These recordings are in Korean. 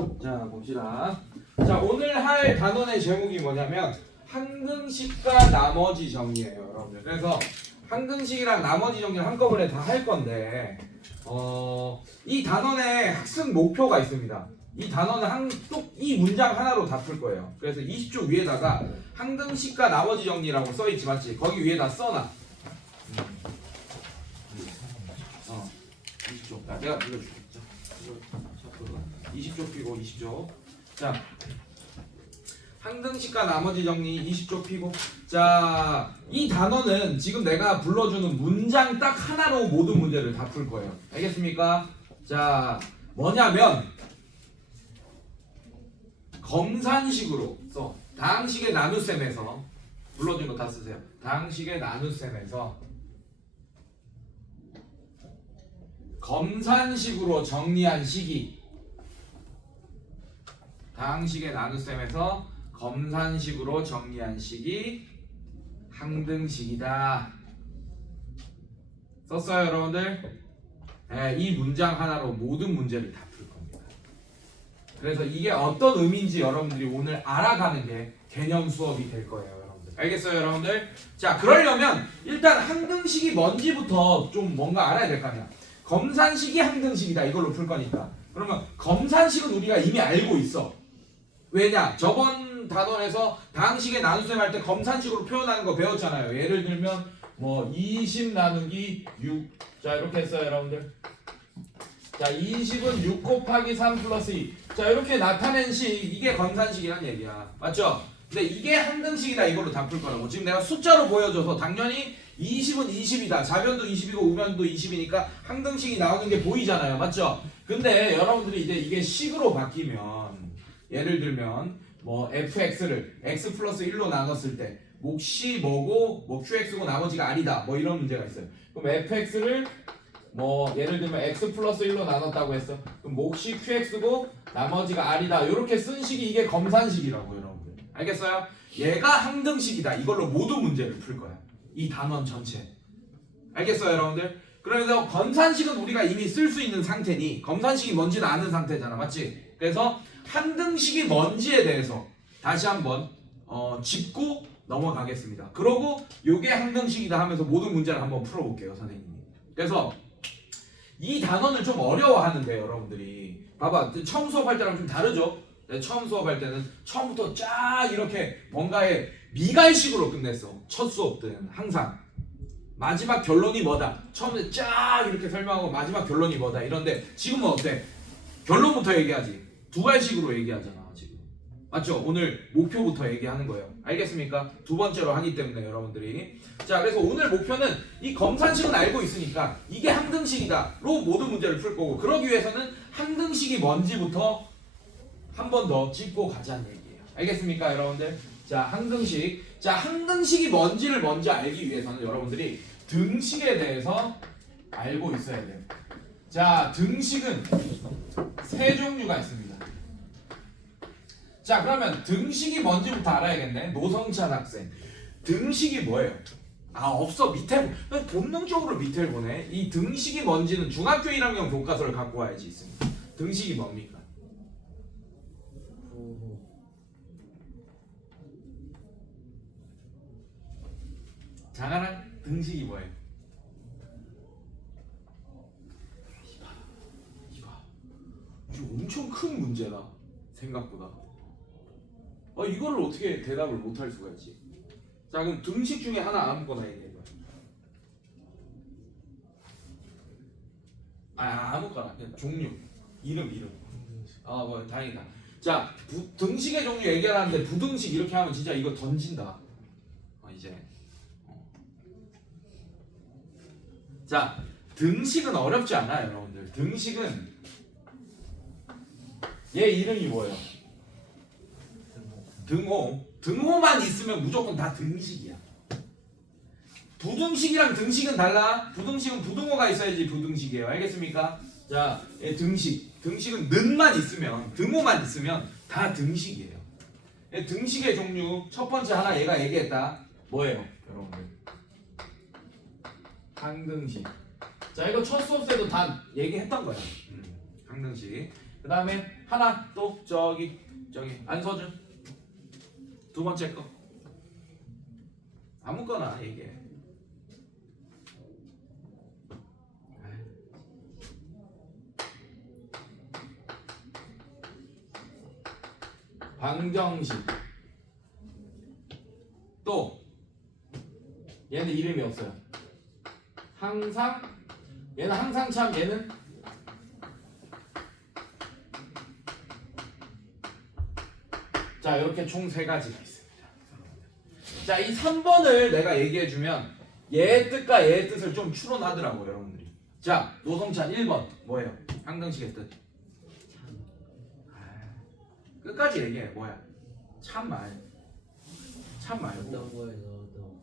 자, 봅시다. 자, 오늘 할 단원의 제목이 뭐냐면 항등식과 나머지 정리예요, 여러분들. 그래서 항등식이랑 나머지 정리를 한꺼번에 다 할 건데 이 단원의 학습 목표가 있습니다. 이 단원은 이 문장 하나로 다 풀 거예요. 그래서 20쪽 위에다가 항등식과 나머지 정리라고 써있지, 맞지? 거기 위에다 써놔. 20쪽. 야, 내가 불러줄게. 20쪽 피고 20쪽. 자, 항등식과 나머지 정리 20쪽 피고. 자, 이 단어는 지금 내가 불러주는 문장 딱 하나로 모든 문제를 다 풀 거예요. 알겠습니까? 자, 뭐냐면 검산식으로 써. 다항식의 나눗셈에서 불러준 거 다 쓰세요. 다항식의 나눗셈에서 검산식으로 정리한 식이, 다항식의 나눗셈에서 검산식으로 정리한 식이 항등식이다. 썼어요, 여러분들? 네, 이 문장 하나로 모든 문제를 다 풀 겁니다. 그래서 이게 어떤 의미인지 여러분들이 오늘 알아가는 게 개념 수업이 될 거예요, 여러분들. 알겠어요, 여러분들? 자, 그러려면 일단 항등식이 뭔지부터 좀 뭔가 알아야 될 거 아니야. 검산식이 항등식이다, 이걸로 풀 거니까. 그러면 검산식은 우리가 이미 알고 있어. 왜냐? 저번 단원에서 다항식의 나눗셈 할 때 검산식으로 표현하는 거 배웠잖아요. 예를 들면 뭐 20 나누기 6. 자, 이렇게 했어요, 여러분들. 자, 20은 6 곱하기 3 플러스 2. 자, 이렇게 나타낸 식, 이게 검산식이란 얘기야. 맞죠? 근데 이게 항등식이다, 이걸로 다 풀 거라고. 지금 내가 숫자로 보여줘서 당연히 20은 20이다. 좌변도 20이고 우변도 20이니까 항등식이 나오는 게 보이잖아요. 맞죠? 근데 여러분들이 이제 이게 식으로 바뀌면, 예를 들면 뭐 fx를 x 플러스 1로 나눴을 때 몫이 뭐고 뭐 qx고 나머지가 r이다, 뭐 이런 문제가 있어요. 그럼 fx를 뭐 예를 들면 x 플러스 1로 나눴다고 했어. 그럼 몫이 qx고 나머지가 r이다, 이렇게 쓴 식이 이게 검산식이라고, 여러분들. 알겠어요? 얘가 항등식이다, 이걸로 모든 문제를 풀 거야, 이 단원 전체. 알겠어요, 여러분들? 그래서 검산식은 우리가 이미 쓸 수 있는 상태니, 검산식이 뭔지는 아는 상태잖아, 맞지? 그래서 항등식이 뭔지에 대해서 다시 한번 짚고 넘어가겠습니다. 그러고 요게 항등식이다 하면서 모든 문제를 한번 풀어볼게요, 선생님이. 그래서 이 단원을 좀 어려워하는데, 여러분들이 봐봐, 처음 수업할 때랑 좀 다르죠? 처음 수업할 때는 처음부터 쫙 이렇게 뭔가의 미갈식으로 끝냈어. 첫 수업 때는 항상 마지막 결론이 뭐다, 처음에 쫙 이렇게 설명하고 마지막 결론이 뭐다 이런데, 지금은 어때? 결론부터 얘기하지. 두 갈식으로 얘기하잖아, 지금. 맞죠? 오늘 목표부터 얘기하는 거예요. 알겠습니까? 두 번째로 하기 때문에, 여러분들이. 자, 그래서 오늘 목표는 이 검산식은 알고 있으니까 이게 항등식이다로 모든 문제를 풀 거고, 그러기 위해서는 항등식이 뭔지부터 한 번 더 짚고 가자는 얘기예요. 알겠습니까, 여러분들? 자, 항등식. 자, 항등식이 뭔지를 먼저 알기 위해서는 여러분들이 등식에 대해서 알고 있어야 돼요. 자, 등식은 세 종류가 있습니다. 자, 그러면 등식이 뭔지부터 알아야겠네. 노성찬 학생. 등식이 뭐예요? 아, 없어. 밑에 본능적으로 밑에를 보네. 이 등식이 뭔지는 중학교 1학년 교과서를 갖고 와야지 있습니다. 등식이 뭡니까? 장하랑 등식이 뭐예요? 이봐. 이거 엄청 큰 문제다, 생각보다. 이거를 어떻게 대답을 못할 수가 있지? 자, 그럼 등식 중에 하나 아무거나 얘기해봐. 아무거나. 그냥 종류. 이름. 뭐 다행이다. 자, 등식의 종류 얘기하는데 부등식 이렇게 하면 진짜 이거 던진다. 이제. 자, 등식은 어렵지 않아요, 여러분들. 등식은 얘 이름이 뭐예요? 등호. 등호만 있으면 무조건 다 등식이야. 부등식이랑 등식은 달라. 부등식은 부등호가 있어야지 부등식이에요. 알겠습니까? 자, 얘 등식. 등식은 는만 있으면, 등호만 있으면 다 등식이에요. 얘 등식의 종류 첫 번째 하나 얘가 얘기했다. 뭐예요, 여러분들? 항등식. 자, 이거 첫 수업 때도 다 얘기했던 거야. 항등식. 그 다음에 하나 또 저기 안서준 두 번째 거 아무거나 얘기해. 방정식 또 얘는 이름이 없어요. 항상 얘는 항상 참 얘는 자 이렇게 총 세 가지가 있습니다. 자 이 3번을 내가 얘기해주면 얘의 뜻과 얘의 뜻을 좀 추론하더라고요 여러분들이. 자 노성찬 1번 뭐예요? 항등식의 뜻 끝까지 얘기해. 뭐야? 참 말고 어떤 거에서도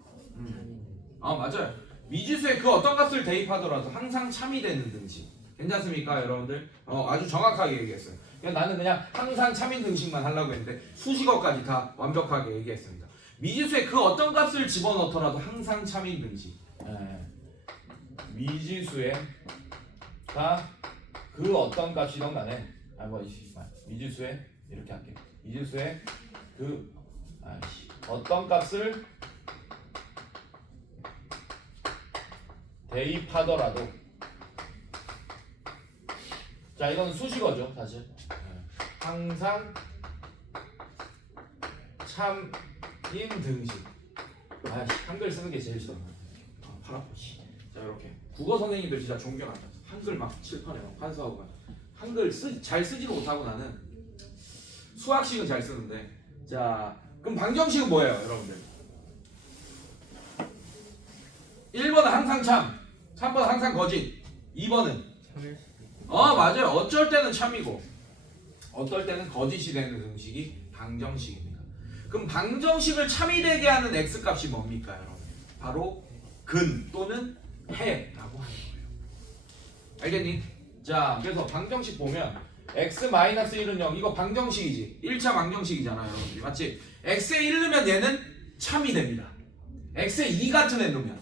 맞아요. 미지수에 그 어떤 값을 대입하더라도 항상 참이 되는 등식. 괜찮습니까 여러분들? 아주 정확하게 얘기했어요. 나는 그냥 항상 참인 등식만 하려고 했는데 수식어까지 다 완벽하게 얘기했습니다. 미지수에 그 어떤 값을 집어넣더라도 항상 참인 등식. 미지수에 그 어떤 값이든 간에 미지수에 이렇게 할게. 미지수에 그 어떤 값을 대입하더라도 자 이건 수식어죠 사실. 항상 참인 등식. 한글 쓰는 게 제일 싫어. 팔 아프지. 자 이렇게 국어 선생님들 진짜 존경한다. 한글 막 칠판에 막 판서하고 막 한글 잘 쓰지도 못하고 나는 수학식은 잘 쓰는데. 자 그럼 방정식은 뭐예요 여러분들? 1번은 항상 참, 3번은 항상 거짓, 2번은 맞아요. 어쩔 때는 참이고 어떨 때는 거짓이 되는 등식이 방정식입니다. 그럼 방정식을 참이 되게 하는 x값이 뭡니까 여러분? 바로 근 또는 해라고 하는 거예요. 알겠니? 자 그래서 방정식 보면 x-1은 0 이거 방정식이지. 1차 방정식이잖아요 여러분들. 맞지? x에 1 넣으면 얘는 참이 됩니다. x에 2 같은 애 넣으면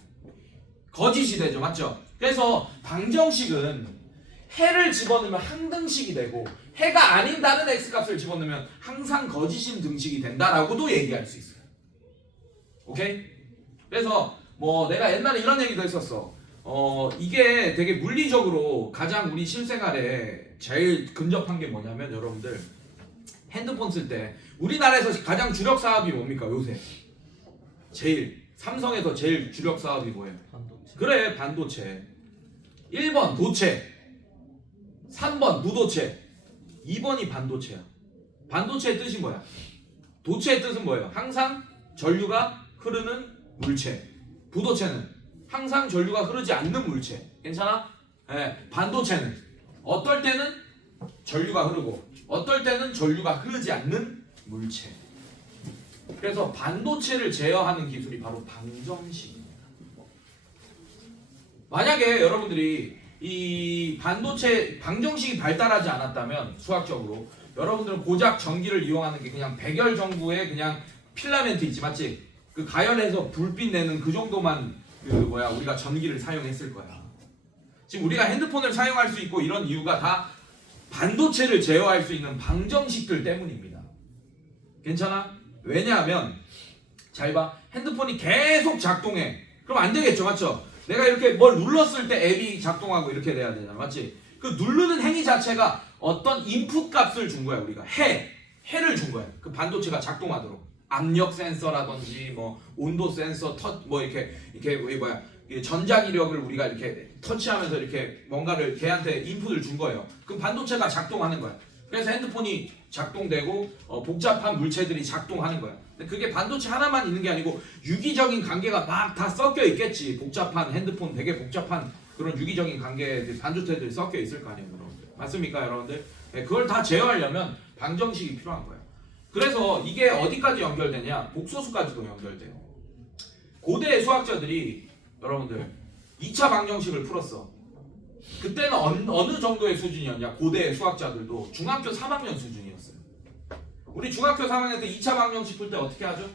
거짓이 되죠. 맞죠? 그래서 방정식은 해를 집어넣으면 항등식이 되고 해가 아닌 다른 x값을 집어넣으면 항상 거짓인 등식이 된다라고도 얘기할 수 있어요. 오케이? 그래서 뭐 내가 옛날에 이런 얘기도 했었어. 이게 되게 물리적으로 가장 우리 실생활에 제일 근접한 게 뭐냐면 여러분들 핸드폰 쓸 때 우리나라에서 가장 주력 사업이 뭡니까 요새? 삼성에서 제일 주력 사업이 뭐예요? 반도체. 그래 반도체. 1번 도체, 3번 무도체, 2번이 반도체야. 반도체의 뜻이 뭐야? 도체의 뜻은 뭐예요? 항상 전류가 흐르는 물체. 부도체는 항상 전류가 흐르지 않는 물체. 괜찮아? 반도체는 어떨 때는 전류가 흐르고 어떨 때는 전류가 흐르지 않는 물체. 그래서 반도체를 제어하는 기술이 바로 방정식입니다. 만약에 여러분들이 이 반도체 방정식이 발달하지 않았다면 수학적으로 여러분들은 고작 전기를 이용하는 게 그냥 백열전구에 그냥 필라멘트 있지 맞지? 그 가열해서 불빛 내는 그 정도만 우리가 전기를 사용했을 거야. 지금 우리가 핸드폰을 사용할 수 있고 이런 이유가 다 반도체를 제어할 수 있는 방정식들 때문입니다. 괜찮아? 왜냐하면 잘 봐. 핸드폰이 계속 작동해. 그럼 안 되겠죠. 맞죠? 내가 이렇게 뭘 눌렀을 때 앱이 작동하고 이렇게 돼야 되잖아. 맞지? 그 누르는 행위 자체가 어떤 인풋 값을 준 거야. 우리가 해를 준 거야. 그 반도체가 작동하도록. 압력 센서라든지 뭐 온도 센서 전자기력을 우리가 이렇게 터치하면서 이렇게 뭔가를 걔한테 인풋을 준 거예요. 그럼 반도체가 작동하는 거야. 그래서 핸드폰이 작동되고 복잡한 물체들이 작동하는 거야. 근데 그게 반도체 하나만 있는 게 아니고 유기적인 관계가 막 다 섞여 있겠지. 복잡한 핸드폰 되게 복잡한 그런 유기적인 관계들 반도체들이 섞여 있을 거 아니에요, 여러분들. 맞습니까, 여러분들? 네, 그걸 다 제어하려면 방정식이 필요한 거예요. 그래서 이게 어디까지 연결되냐? 복소수까지도 연결돼요. 고대 수학자들이 여러분들 2차 방정식을 풀었어. 그때는 어느 정도의 수준이었냐? 고대 수학자들도 중학교 3학년 수준이었어요. 우리 중학교 3학년 때 2차 방정식 풀 때 어떻게 하죠?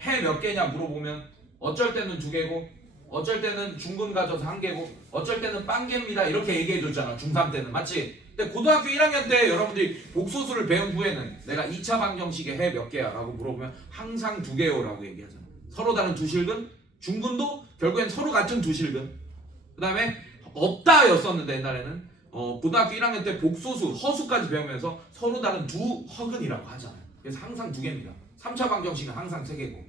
해 몇 개냐 물어보면 어쩔 때는 2개고 어쩔 때는 중근 가져서 1개고 어쩔 때는 빵개입니다 이렇게 얘기해 줬잖아. 중3 때는 맞지? 근데 고등학교 1학년 때 여러분들이 복소수를 배운 후에는 내가 2차 방정식의 해 몇 개야? 라고 물어보면 항상 2개요 라고 얘기하잖아. 서로 다른 두 실근, 중근도 결국엔 서로 같은 두 실근. 그 다음에 없다 였었는데 옛날에는 고등학교 1학년 때 복소수, 허수까지 배우면서 서로 다른 두 허근이라고 하잖아요. 그래서 항상 2개입니다. 3차 방정식은 항상 3개고.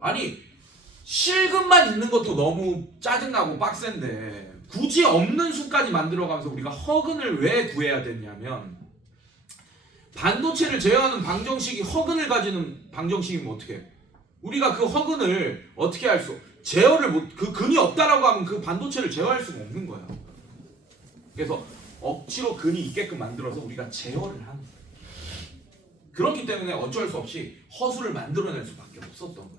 아니 실근만 있는 것도 너무 짜증나고 빡센데 굳이 없는 수까지 만들어가면서 우리가 허근을 왜 구해야 됐냐면 반도체를 제어하는 방정식이 허근을 가지는 방정식이면 어떻게 해? 우리가 그 허근을 어떻게 할 수? 제어를 못, 그 근이 없다라고 하면 그 반도체를 제어할 수가 없는 거야. 그래서 억지로 근이 있게끔 만들어서 우리가 제어를 하는 거야. 그렇기 때문에 어쩔 수 없이 허수를 만들어낼 수밖에 없었던 거야.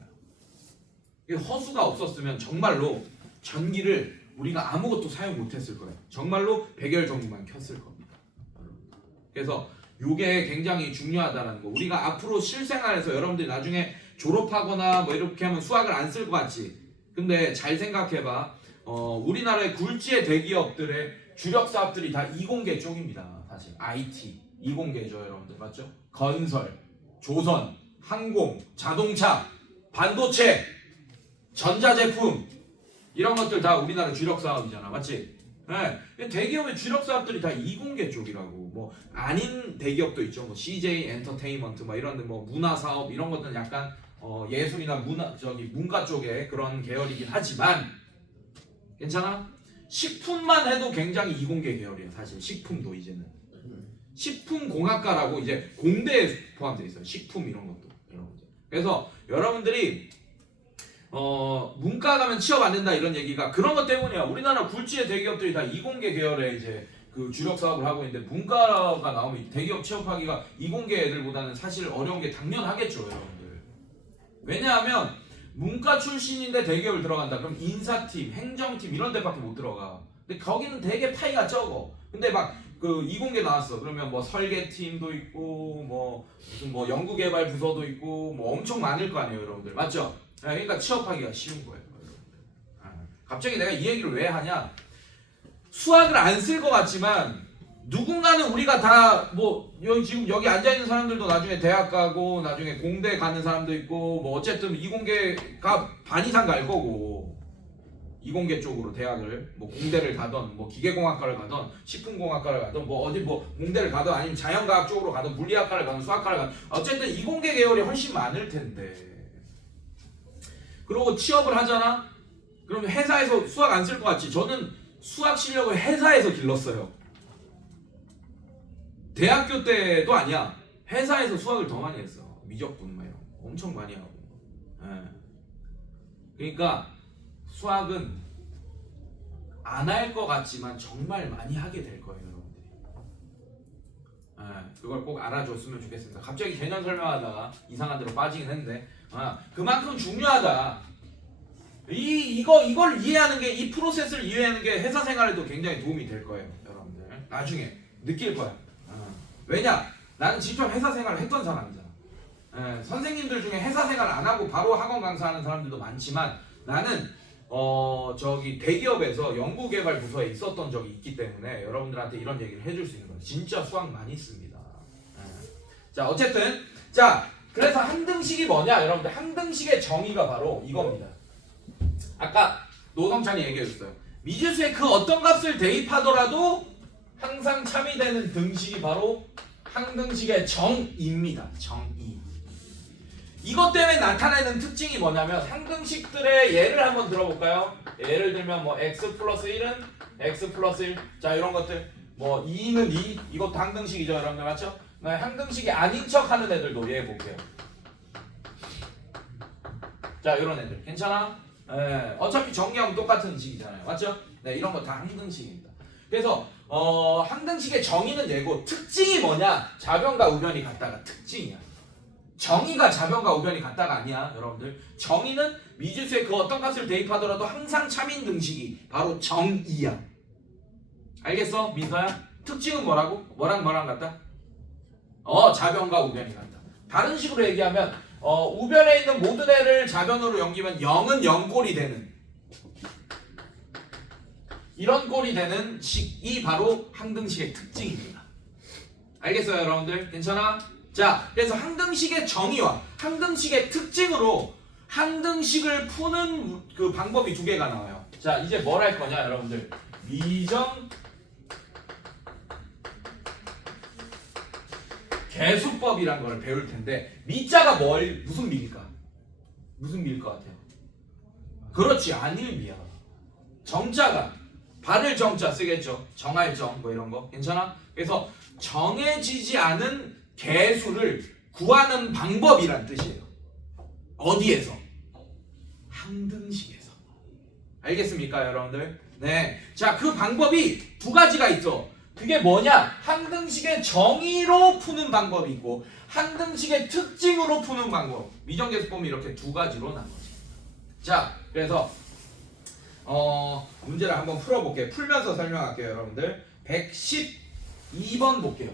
허수가 없었으면 정말로 전기를 우리가 아무것도 사용 못했을 거예요. 정말로 백열 전구만 켰을 겁니다. 그래서 이게 굉장히 중요하다는 거. 우리가 앞으로 실생활에서 여러분들이 나중에 졸업하거나 뭐 이렇게 하면 수학을 안 쓸 것 같지. 근데 잘 생각해봐. 우리나라의 굴지의 대기업들의 주력 사업들이 다 이공계 쪽입니다. 사실 IT 이공계죠, 여러분들 맞죠? 건설, 조선, 항공, 자동차, 반도체, 전자제품 이런 것들 다 우리나라 주력 사업이잖아, 맞지? 네. 대기업의 주력 사업들이 다 이공계 쪽이라고. 뭐 아닌 대기업도 있죠. 뭐 CJ 엔터테인먼트 뭐 이런 뭐 문화 사업 이런 것들은 약간 예술이나 문가 쪽의 그런 계열이긴 하지만 괜찮아? 식품만 해도 굉장히 이공계 계열이야, 사실. 식품도 이제는 식품공학과라고 이제 공대에 포함되어 있어요. 식품 이런 것도. 그래서 여러분들이 문과 가면 취업 안 된다 이런 얘기가 그런 것 때문이야. 우리나라 굴지의 대기업들이 다 이공계 계열의 이제 그 주력 사업을 하고 있는데 문과가 나오면 대기업 취업하기가 이공계 애들보다는 사실 어려운 게 당연하겠죠, 여러분들. 왜냐하면 문과 출신인데 대기업을 들어간다. 그럼 인사팀, 행정팀 이런 데밖에 못 들어가. 근데 거기는 되게 파이가 적어. 근데 막 그 이공계 나왔어. 그러면 뭐 설계팀도 있고 뭐 무슨 뭐 연구개발 부서도 있고 뭐 엄청 많을 거 아니에요, 여러분들. 맞죠? 그러니까 취업하기가 쉬운 거예요. 갑자기 내가 이 얘기를 왜 하냐? 수학을 안 쓸 것 같지만 누군가는 우리가 다 뭐 지금 여기 앉아 있는 사람들도 나중에 대학 가고 나중에 공대 가는 사람도 있고 뭐 어쨌든 이공계가 반 이상 갈 거고 이공계 쪽으로 대학을 뭐 공대를 가던 뭐 기계공학과를 가던 식품공학과를 가던 뭐 어디 뭐 공대를 가던 아니면 자연과학 쪽으로 가던 물리학과를 가던 수학과를 가던 어쨌든 이공계 계열이 훨씬 많을 텐데. 그러고 취업을 하잖아? 그러면 회사에서 수학 안 쓸 것 같지? 저는 수학 실력을 회사에서 길렀어요. 대학교 때도 아니야. 회사에서 수학을 더 많이 했어. 미적분 막 이런 거 엄청 많이 하고. 그러니까 수학은 안 할 것 같지만 정말 많이 하게 될 거예요, 여러분들이. 그걸 꼭 알아줬으면 좋겠습니다. 갑자기 개념 설명하다가 이상한 데로 빠지긴 했는데 그만큼 중요하다. 이걸 이해하는 게, 이 프로세스를 이해하는 게 회사 생활에도 굉장히 도움이 될 거예요, 여러분들. 나중에 느낄 거야. 왜냐? 나는 직접 회사 생활을 했던 사람이잖아. 선생님들 중에 회사 생활 안 하고 바로 학원 강사하는 사람들도 많지만 나는 대기업에서 연구개발 부서에 있었던 적이 있기 때문에 여러분들한테 이런 얘기를 해줄 수 있는 거예요. 진짜 수학 많이 씁니다. 자, 어쨌든 자, 그래서 항등식이 뭐냐? 여러분들 항등식의 정의가 바로 이겁니다. 아까 노성찬이 얘기해줬어요. 미지수의 그 어떤 값을 대입하더라도 항상 참이되는 등식이 바로 항등식의 정의입니다. 정의. 이것 때문에 나타내는 특징이 뭐냐면 항등식들의 예를 한번 들어볼까요? 예를 들면 뭐 x 플러스 1은 x 플러스 1. 자, 이런 것들 뭐 2는 2. 이것도 항등식이죠, 여러분들. 맞죠? 항등식이 아닌 척 하는 애들도 예 볼게요. 자, 이런 애들 괜찮아? 어차피 정리하고 똑같은 식이잖아요. 맞죠? 네, 이런 거 다 항등식입니다. 그래서 항등식의 정의는 얘고 특징이 뭐냐? 좌변과 우변이 같다가 특징이야. 정의가 좌변과 우변이 같다가 아니야, 여러분들. 정의는 미지수의 그 어떤 값을 대입하더라도 항상 참인 등식이 바로 정의야. 알겠어, 민서야? 특징은 뭐라고? 뭐랑 같다? 좌변과 우변이 같다. 다른 식으로 얘기하면 우변에 있는 모든 애를 좌변으로 옮기면 0은 0꼴이 되는, 이런 꼴이 되는 식이 바로 항등식의 특징입니다. 알겠어요, 여러분들? 괜찮아? 자, 그래서 항등식의 정의와 항등식의 특징으로 항등식을 푸는 그 방법이 두 개가 나와요. 자, 이제 뭘 할 거냐, 여러분들? 미정 개수법이란 걸 배울 텐데, 미자가 무슨 미일까? 무슨 미일 것 같아요? 그렇지, 안일미야. 정자가 바를 정자 쓰겠죠. 정할 정 뭐 이런 거 괜찮아? 그래서 정해지지 않은 개수를 구하는 방법이란 뜻이에요. 어디에서? 항등식에서. 알겠습니까, 여러분들? 네. 자, 그 방법이 두 가지가 있어. 그게 뭐냐? 항등식의 정의로 푸는 방법이 있고 항등식의 특징으로 푸는 방법. 미정계수법은 이렇게 두 가지로 나눠집니다. 자, 그래서 문제를 한번 풀어볼게요. 풀면서 설명할게요, 여러분들. 112번 볼게요.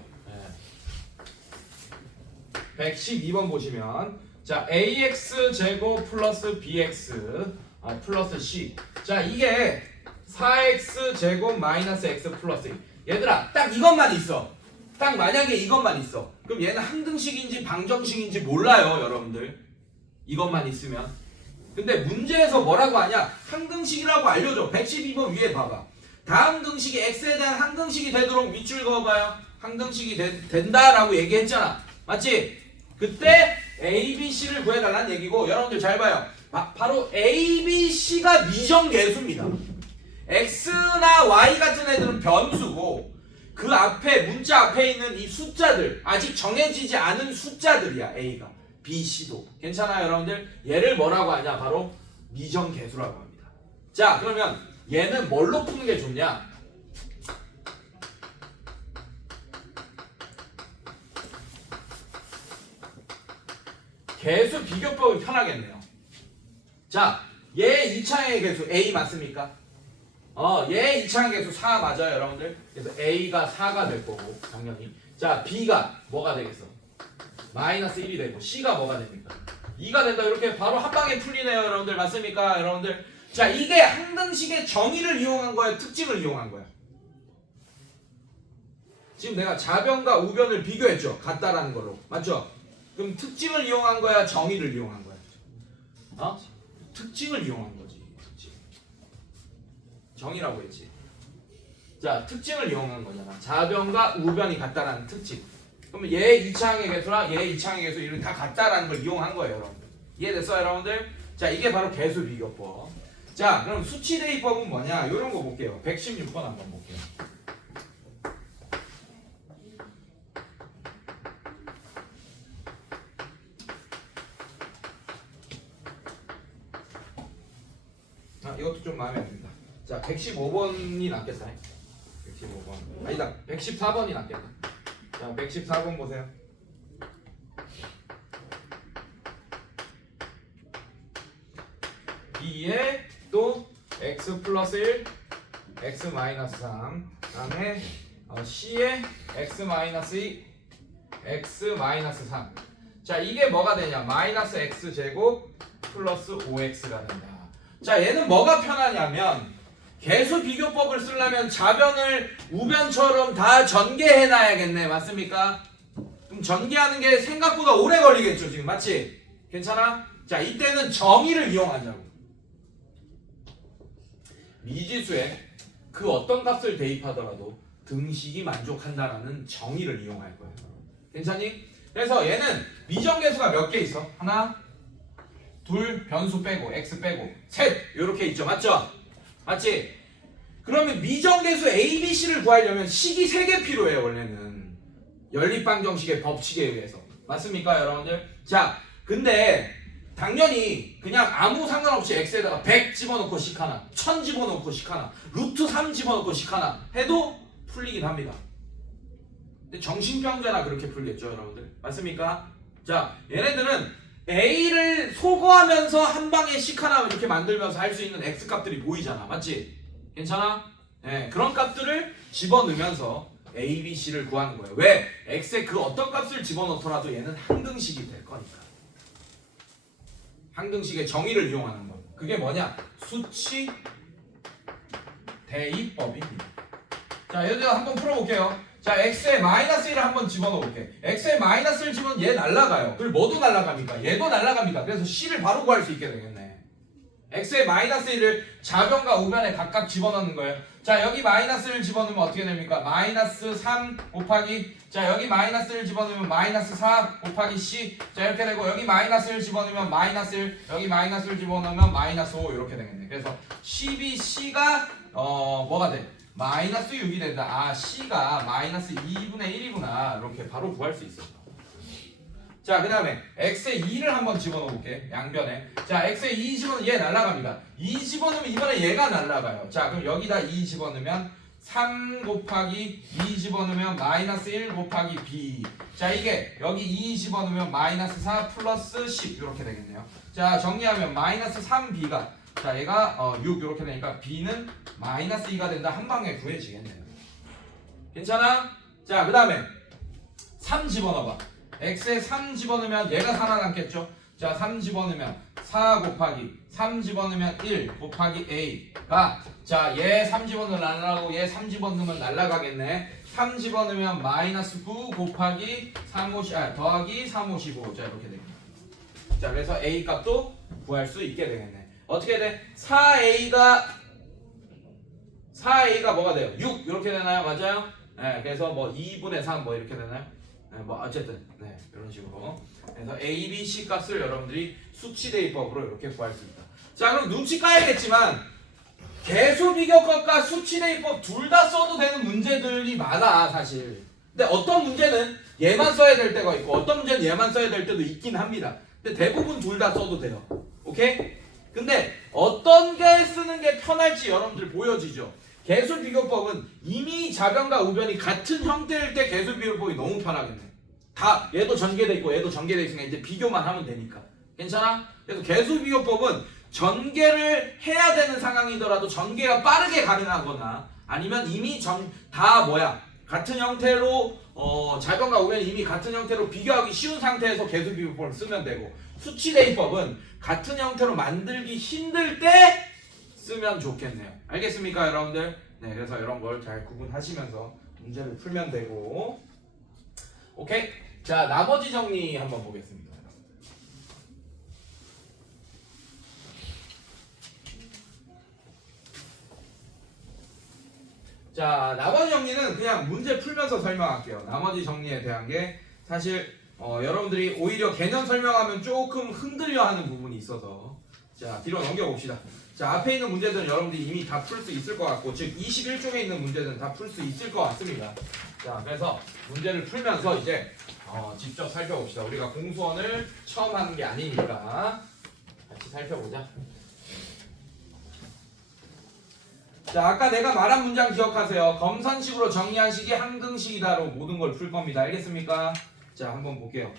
112번 보시면, 자, ax 제곱 플러스 bx 플러스 c. 자, 이게 4x 제곱 마이너스 x 플러스 1. 얘들아, 딱 이것만 있어. 딱 만약에 이것만 있어. 그럼 얘는 항등식인지 방정식인지 몰라요, 여러분들. 이것만 있으면. 근데 문제에서 뭐라고 하냐? 항등식이라고 알려줘. 112번 위에 봐봐. 다음 등식이 x에 대한 항등식이 되도록 밑줄 그어봐요. 항등식이 된다라고 얘기했잖아. 맞지? 그때 a, b, c를 구해달라는 얘기고, 여러분들 잘 봐요. 바로 a, b, c가 미정계수입니다. x나 y 같은 애들은 변수고, 그 앞에 문자 앞에 있는 이 숫자들, 아직 정해지지 않은 숫자들이야. a가 b, c도. 괜찮아요, 여러분들? 얘를 뭐라고 하냐? 바로 미정계수라고 합니다. 자, 그러면 얘는 뭘로 푸는 게 좋냐? 개수 비교법이 편하겠네요. 자, 얘 2차의 개수 a 맞습니까? 얘 2차의 개수 4 맞아요, 여러분들? 그래서 a가 4가 될 거고, 당연히. 자, b가 뭐가 되겠어? 마이너스 1이 되고, c가 뭐가 됩니까? 2가 된다. 이렇게 바로 한 방에 풀리네요, 여러분들. 맞습니까, 여러분들? 자, 이게 항등식의 정의를 이용한 거야, 특징을 이용한 거야? 지금 내가 좌변과 우변을 비교했죠, 같다라는 걸로. 맞죠? 그럼 특징을 이용한 거야, 정의를 이용한 거야? 특징을 이용한 거지. 특징. 정의라고 했지. 자, 특징을 이용한 거잖아. 좌변과 우변이 같다라는 특징. 그러면 얘 2차항의 개수랑 얘 2차항의 개수 이런 다 같다라는 걸 이용한 거예요, 여러분들. 이해됐어요, 여러분들? 자, 이게 바로 개수 비교법. 자, 그럼 수치 대입법은 뭐냐? 이런 거 볼게요. 116번 한번 볼게요. 이것도 좀 마음에 안 든다. 자, 115번이 낫겠다. 115번. 아니다, 114번이 낫겠다. 자, 114번 보세요. B에 또 x 플러스 1, x 마이너스 3, 다음에 C에 x 마이너스 2, x 마이너스 3. 자, 이게 뭐가 되냐? 마이너스 x 제곱 플러스 5x가 된다. 자, 얘는 뭐가 편하냐면 개수 비교법을 쓰려면 좌변을 우변처럼 다 전개해놔야겠네. 맞습니까? 그럼 전개하는 게 생각보다 오래 걸리겠죠, 지금. 맞지? 괜찮아? 자, 이때는 정의를 이용하자고. 미지수에 그 어떤 값을 대입하더라도 등식이 만족한다라는 정의를 이용할 거예요. 괜찮니? 그래서 얘는 미정계수가 몇 개 있어? 하나, 둘, 변수 빼고 x 빼고 셋 이렇게 있죠. 맞죠? 맞지? 그러면 미정계수 a, b, c를 구하려면 식이 3개 필요해요. 원래는 연립방정식의 법칙에 의해서. 맞습니까, 여러분들? 자, 근데 당연히 그냥 아무 상관없이 x에다가 100 집어넣고 식 하나, 1000 집어넣고 식 하나, 루트 3 집어넣고 식 하나 해도 풀리긴 합니다. 근데 정신병자나 그렇게 풀겠죠, 여러분들. 맞습니까? 자, 얘네들은 a를 소거하면서 한 방에 식 하나 이렇게 만들면서 할 수 있는 x 값들이 보이잖아. 맞지? 괜찮아? 네, 그런 값들을 집어넣으면서 a, b, c를 구하는 거예요. 왜? x에 그 어떤 값을 집어넣더라도 얘는 항등식이 될 거니까. 항등식의 정의를 이용하는 거. 그게 뭐냐? 수치 대입법입니다. 자, 얘들 한번 풀어볼게요. 자, x에 마이너스 1을 한번 집어넣을게. x에 마이너스 1 집어넣으면 얘 날라가요. 그리고 뭐도 날라갑니까? 얘도 날라갑니다. 그래서 c를 바로 구할 수 있게 되겠네. x에 마이너스 1을 좌변과 우변에 각각 집어넣는 거예요. 자, 여기 마이너스 1 집어넣으면 어떻게 됩니까? 마이너스 3 곱하기, 자, 여기 마이너스 1 집어넣으면 마이너스 4 곱하기 c. 자, 이렇게 되고, 여기 마이너스 1 집어넣으면 마이너스 1, 여기 마이너스 1 집어넣으면 마이너스 5 이렇게 되겠네. 그래서 cbc가 뭐가 돼? 마이너스 6이 된다. 아, c가 마이너스 2분의 1이구나. 이렇게 바로 구할 수 있어. 자, 그 다음에 x에 2를 한번 집어넣어 볼게. 양변에. 자, x에 2 집어넣으면 얘 날아갑니다. 2 집어넣으면 이번에 얘가 날아가요. 자, 그럼 여기다 2 집어넣으면 3 곱하기 2 집어넣으면 마이너스 1 곱하기 b. 자, 이게 여기 2 집어넣으면 마이너스 4 플러스 10 이렇게 되겠네요. 자, 정리하면 마이너스 3b가, 자, 얘가 6 이렇게 되니까 b는 마이너스 2가 된다. 한 방에 구해지겠네요. 괜찮아? 자, 그 다음에 3 집어넣어봐. x에 3 집어넣으면 얘가 살아남겠죠? 자, 3 집어넣으면 4 곱하기 3 집어넣으면 1 곱하기 a가, 자, 얘 3 집어넣으면 날아가고 얘 3 집어넣으면 날아가겠네. 3 집어넣으면 마이너스 9 곱하기 더하기 3, 5, 15. 자, 이렇게 됩니다. 자, 그래서 a 값도 구할 수 있게 되겠네. 어떻게 돼? 4a가 뭐가 돼요? 6 이렇게 되나요? 맞아요? 네, 그래서 뭐 2분의 3 뭐 이렇게 되나요? 네, 뭐 어쨌든 네, 이런 식으로. 그래서 a, b, c 값을 여러분들이 수치 대입법으로 이렇게 구할 수 있다. 자, 그럼 눈치 까야겠지만 계수 비교법과 수치 대입법 둘 다 써도 되는 문제들이 많아 사실. 근데 어떤 문제는 얘만 써야 될 때가 있고 어떤 문제는 얘만 써야 될 때도 있긴 합니다. 근데 대부분 둘 다 써도 돼요. 오케이? 근데 어떤 게 쓰는 게 편할지 여러분들 보여지죠? 계수 비교법은 이미 좌변과 우변이 같은 형태일 때 계수 비교법이 너무 편하겠네. 다 얘도 전개돼 있고 얘도 전개돼 있으니까 이제 비교만 하면 되니까. 괜찮아? 그래서 계수 비교법은 전개를 해야 되는 상황이더라도 전개가 빠르게 가능하거나 아니면 이미 다 같은 형태로 좌변과 우변이 이미 같은 형태로 비교하기 쉬운 상태에서 계수 비교법을 쓰면 되고, 수치 대입법은 같은 형태로 만들기 힘들 때 쓰면 좋겠네요. 알겠습니까, 여러분들? 네, 그래서 이런 걸 잘 구분하시면서 문제를 풀면 되고. 오케이? 자, 나머지 정리 한번 보겠습니다. 자, 나머지 정리는 그냥 문제 풀면서 설명할게요. 나머지 정리에 대한 게 사실 여러분들이 오히려 개념 설명하면 조금 흔들려 하는 부분이 있어서, 자, 뒤로 넘겨봅시다. 자, 앞에 있는 문제들은 여러분들이 이미 다 풀 수 있을 것 같고, 즉 21쪽에 있는 문제들은 다 풀 수 있을 것 같습니다. 자, 그래서 문제를 풀면서 이제 직접 살펴봅시다. 우리가 공수원을 처음 하는 게 아니니까 같이 살펴보자. 자, 아까 내가 말한 문장 기억하세요. 검선식으로 정리한 식이 항등식이다로 모든 걸 풀 겁니다. 알겠습니까? 자, 한번 볼게요.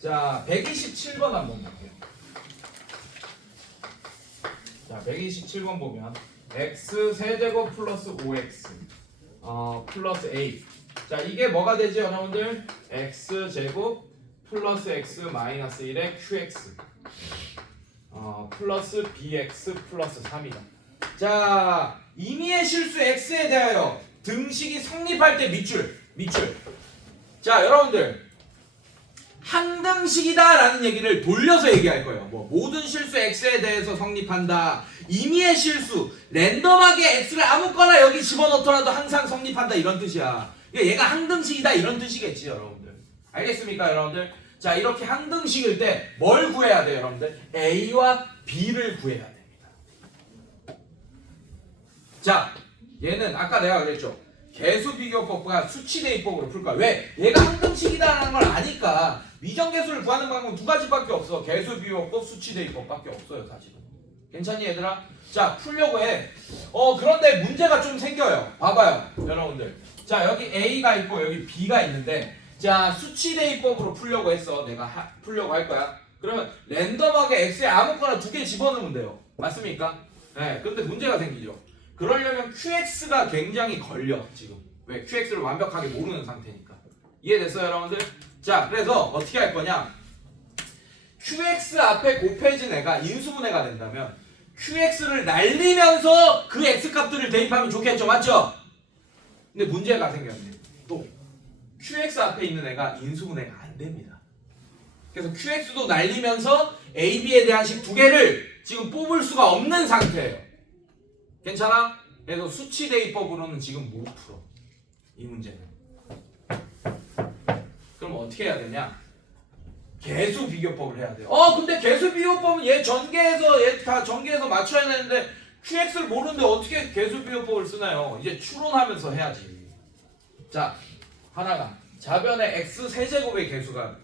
자, 127번 한번 볼게요. 자, 127번 보면 x 세제곱 플러스 5x 플러스 a. 자, 이게 뭐가 되죠, 여러분들? x 제곱 플러스 x 마이너스 1의 qx 플러스 bx 플러스 3이다. 자, 임의의 실수 x에 대하여 등식이 성립할 때 밑줄. 자, 여러분들 항등식이다 라는 얘기를 돌려서 얘기할 거예요. 뭐 모든 실수 x에 대해서 성립한다, 임의의 실수, 랜덤하게 x를 아무거나 여기 집어넣더라도 항상 성립한다, 이런 뜻이야. 얘가 항등식이다 이런 뜻이겠지, 여러분들. 알겠습니까, 여러분들? 자, 이렇게 항등식일 때 뭘 구해야 돼요, 여러분들? a와 b를 구해야 됩니다. 자, 얘는 아까 내가 그랬죠. 계수 비교법과 수치 대입법으로 풀 거야. 왜? 얘가 항등식이다라는 걸 아니까 미정계수를 구하는 방법은 두 가지밖에 없어. 계수 비교법, 수치 대입법밖에 없어요, 사실은. 괜찮니, 얘들아? 자, 풀려고 해. 그런데 문제가 좀 생겨요. 봐봐요, 여러분들. 자, 여기 A가 있고 여기 B가 있는데, 자, 수치 대입법으로 풀려고 했어. 내가 풀려고 할 거야. 그러면 랜덤하게 X에 아무거나 두 개 집어넣으면 돼요. 맞습니까? 네, 근데 문제가 생기죠. 그러려면 QX가 굉장히 걸려, 지금. 왜? QX를 완벽하게 모르는 상태니까. 이해됐어요, 여러분들? 자, 그래서 어떻게 할 거냐? QX 앞에 곱해진 애가 인수분해가 된다면 QX를 날리면서 그 X값들을 대입하면 좋겠죠. 맞죠? 근데 문제가 생겼네. 또 QX 앞에 있는 애가 인수분해가 안 됩니다. 그래서 QX도 날리면서 AB에 대한 식 두 개를 지금 뽑을 수가 없는 상태예요. 괜찮아? 그래서 수치 대입법으로는 지금 못 풀어. 이 문제는. 그럼 어떻게 해야 되냐? 개수 비교법을 해야 돼요. 근데 개수 비교법은 얘 다 전개해서 맞춰야 되는데 QX를 모르는데 어떻게 개수 비교법을 쓰나요? 이제 추론하면서 해야지. 자, 하나가 자변의 x 세제곱의 개수가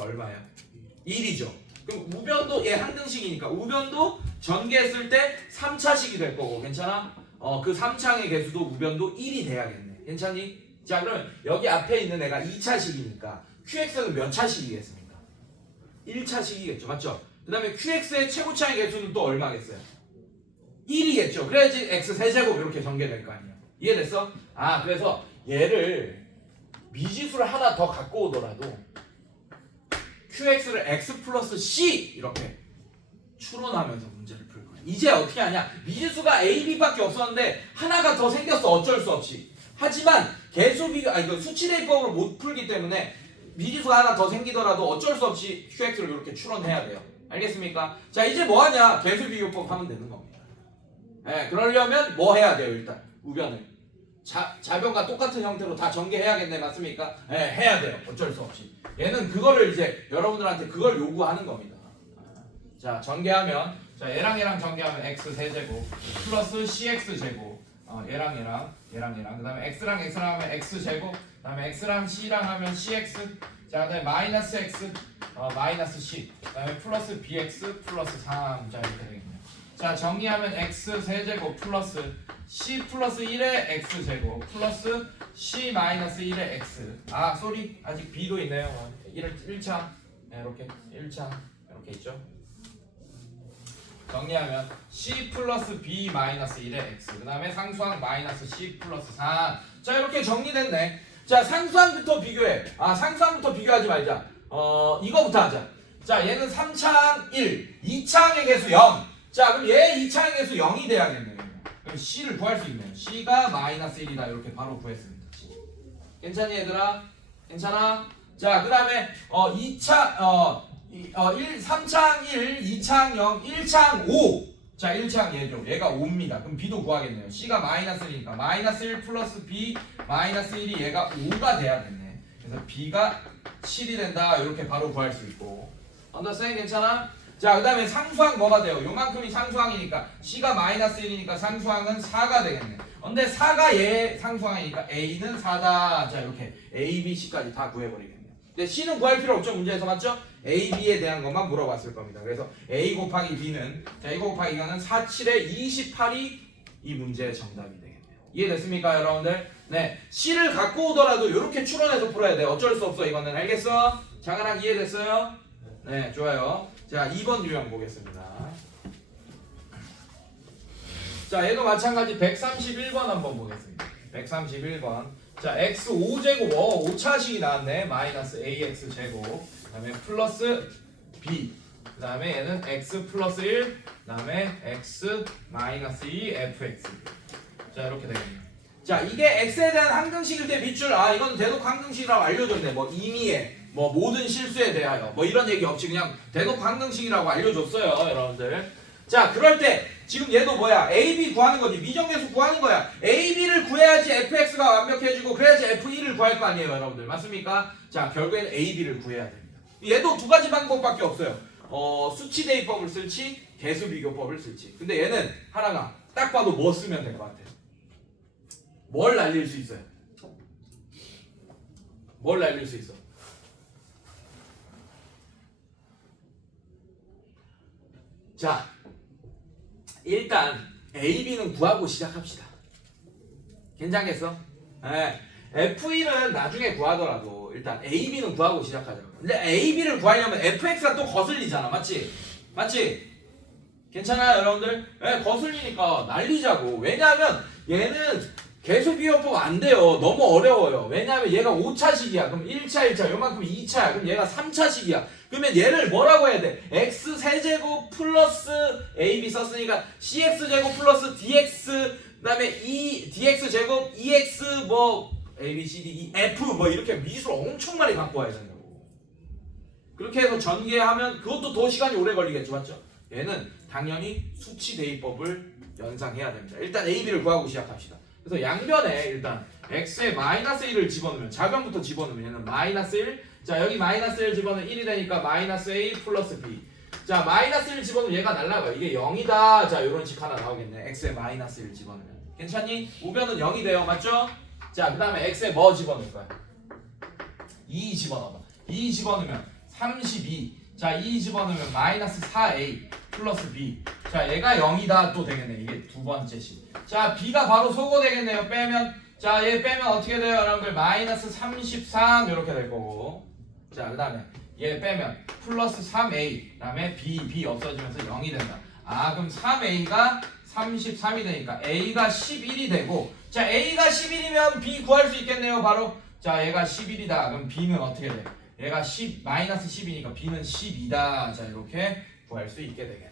얼마예요? 1이죠. 그럼 우변도 얘 항등식이니까 우변도 전개했을 때 3차식이 될 거고 괜찮아? 그 3차의 개수도 우변도 1이 돼야겠네. 괜찮니? 자, 그러면 여기 앞에 있는 애가 2차식이니까 QX는 몇 차식이겠습니까? 1차식이겠죠. 맞죠? 그 다음에 QX의 최고차의 개수는 또 얼마겠어요? 1이겠죠. 그래야지 x 세제곱 이렇게 전개될 거 아니야. 이해됐어? 그래서 얘를 미지수를 하나 더 갖고 오더라도 QX를 x 플러스 C 이렇게 추론하면서 문제를 풀 거야. 이제 어떻게 하냐? 미지수가 A, B밖에 없었는데 하나가 더 생겼어. 어쩔 수 없이. 하지만 수치 대입법으로 못 풀기 때문에 미지수가 하나 더 생기더라도 어쩔 수 없이 QX를 이렇게 추론해야 돼요. 알겠습니까? 자, 이제 뭐 하냐? 개수 비교법 하면 되는 겁니다. 그러려면 뭐 해야 돼요? 일단 우변을 자변과 똑같은 형태로 다 전개해야겠네. 맞습니까? 해야 돼요. 어쩔 수 없이. 얘는 그거를 이제 여러분들한테 그걸 요구하는 겁니다. 자, 전개하면 얘랑 전개하면 x 세제곱 플러스 cx 제곱 얘랑 그 다음에 x랑 하면 x 제곱 그 다음에 x랑 c랑 하면 cx 자, 그 다음에 마이너스 x 마이너스 c 그 다음에 플러스 bx 플러스 3 자, 이렇게 되겠네요. 자, 정리하면 x 세제곱 플러스 c 플러스 1의 x 제곱 플러스 c 마이너스 1의 x 아직 b도 있네요. 1차 이렇게 1차 이렇게 있죠. 정리하면 c 플러스 b 마이너스 1의 x 그 다음에 상수항 마이너스 c 플러스 4 자, 이렇게 정리됐네. 자, 상수항부터 비교해. 상수항부터 비교하지 말자. 이거부터 하자. 자, 얘는 3차항 1 2차항의 개수 0 자, 그럼 얘 2차항의 개수 0이 돼야겠네. 그럼 c를 구할 수 있네요. c가 마이너스 1이다 이렇게 바로 구했습니다. 괜찮니 얘들아? 괜찮아? 자, 그 다음에 3차항 1, 2차항 0, 1차항 5 자, 1차항 얘죠. 얘가 5입니다. 그럼 b도 구하겠네요. c가 마이너스 1이니까 마이너스 1 플러스 b 마이너스 1이 얘가 5가 돼야겠네. 그래서 b가 7이 된다 이렇게 바로 구할 수 있고 언더스탠 괜찮아? 자, 그 다음에 상수항 뭐가 돼요? 요만큼이 상수항이니까 c가 마이너스 1이니까 상수항은 4가 되겠네. 근데 4가 얘 상수항이니까 a는 4다. 자, 이렇게 a, b, c까지 다 구해버리겠네요. 근데 c는 구할 필요 없죠. 문제에서 맞죠? a, b에 대한 것만 물어봤을 겁니다. 그래서 a 곱하기 b는 자, 이거 곱하기 이거는 4, 7에 28이 이 문제의 정답이 되겠네요. 이해됐습니까 여러분들? 네, c를 갖고 오더라도 이렇게 추론해서 풀어야 돼. 어쩔 수 없어 이거는. 알겠어? 장하랑 이해됐어요? 네, 좋아요. 자, 2번 유형 보겠습니다. 자, 얘도 마찬가지 131번 한번 보겠습니다. 131번. 자, x 5제곱 5차식이 나왔네. 마이너스 ax 제곱 그 다음에 플러스 b 그 다음에 얘는 x 플러스 1 그 다음에 x 마이너스 2 fx 자, 이렇게 되겠네요. 자, 이게 x에 대한 항등식일 때 밑줄 이건 대놓고 항등식이라고 알려줬네. 뭐 임의의 모든 실수에 대하여 이런 얘기 없이 그냥 대놓고 항등식이라고 알려줬어요 여러분들. 자, 그럴 때 지금 얘도 뭐야? AB 구하는 거지. 미정계수 구하는 거야. AB를 구해야지 fx가 완벽해지고 그래야지 f1을 구할 거 아니에요 여러분들. 맞습니까? 자, 결국에는 AB를 구해야 됩니다. 얘도 두 가지 방법밖에 없어요. 수치 대입법을 쓸지 개수 비교법을 쓸지. 근데 얘는 하나가 딱 봐도 뭐 쓰면 될 것 같아요? 뭘 날릴 수 있어요? 뭘 날릴 수 있어? 자, 일단 A, B는 구하고 시작합시다. 괜찮겠어? 네. F1은 나중에 구하더라도 일단 A, B는 구하고 시작하자. 근데 A, B를 구하려면 FX가 또 거슬리잖아. 맞지? 맞지? 괜찮아요 여러분들? 네, 거슬리니까 날리자고. 왜냐하면 얘는 계수비교법 안 돼요. 너무 어려워요. 왜냐하면 얘가 5차식이야. 그럼 1차, 1차, 요만큼 2차야. 그럼 얘가 3차식이야. 그러면 얘를 뭐라고 해야 돼? x 세제곱 플러스 ab 썼으니까 cx제곱 플러스 dx 그다음에 dx 제곱 ex 뭐 a, b, c, d, e, f 뭐 이렇게 미술 엄청 많이 갖고 와야 된다고. 그렇게 해서 전개하면 그것도 더 시간이 오래 걸리겠죠. 맞죠? 얘는 당연히 수치 대입법을 연상해야 됩니다. 일단 ab를 구하고 시작합시다. 그래서 양변에 일단 x에 마이너스 1을 집어넣으면 좌변부터 집어넣으면 얘는 마이너스 1. 자 여기 마이너스 1 집어넣으면 1이 되니까 마이너스 a 플러스 b. 자 마이너스 1 집어넣으면 얘가 날라가요. 이게 0이다. 자 요런 식 하나 나오겠네. x에 마이너스 1 집어넣으면 괜찮니? 우변은 0이 돼요. 맞죠? 자 그 다음에 x에 뭐 집어넣을 거야? 2 집어넣어봐. 2 집어넣으면 32. 자 2 집어넣으면 마이너스 4a 플러스 b. 자 얘가 0이다 또 되겠네. 이게 두 번째 식. 자 b가 바로 소거 되겠네요. 빼면 자 얘 빼면 어떻게 돼요 여러분들? 마이너스 33 이렇게 될 거고. 자 그 다음에 얘 빼면 플러스 3a 그 다음에 b 없어지면서 0이 된다. 아 그럼 3a가 33이 되니까 a가 11이 되고. 자 a가 11이면 b 구할 수 있겠네요. 바로 자 얘가 11이다. 그럼 b는 어떻게 돼? 얘가 10 마이너스 10이니까 b는 12다. 자 이렇게 구할 수 있게 되겠네.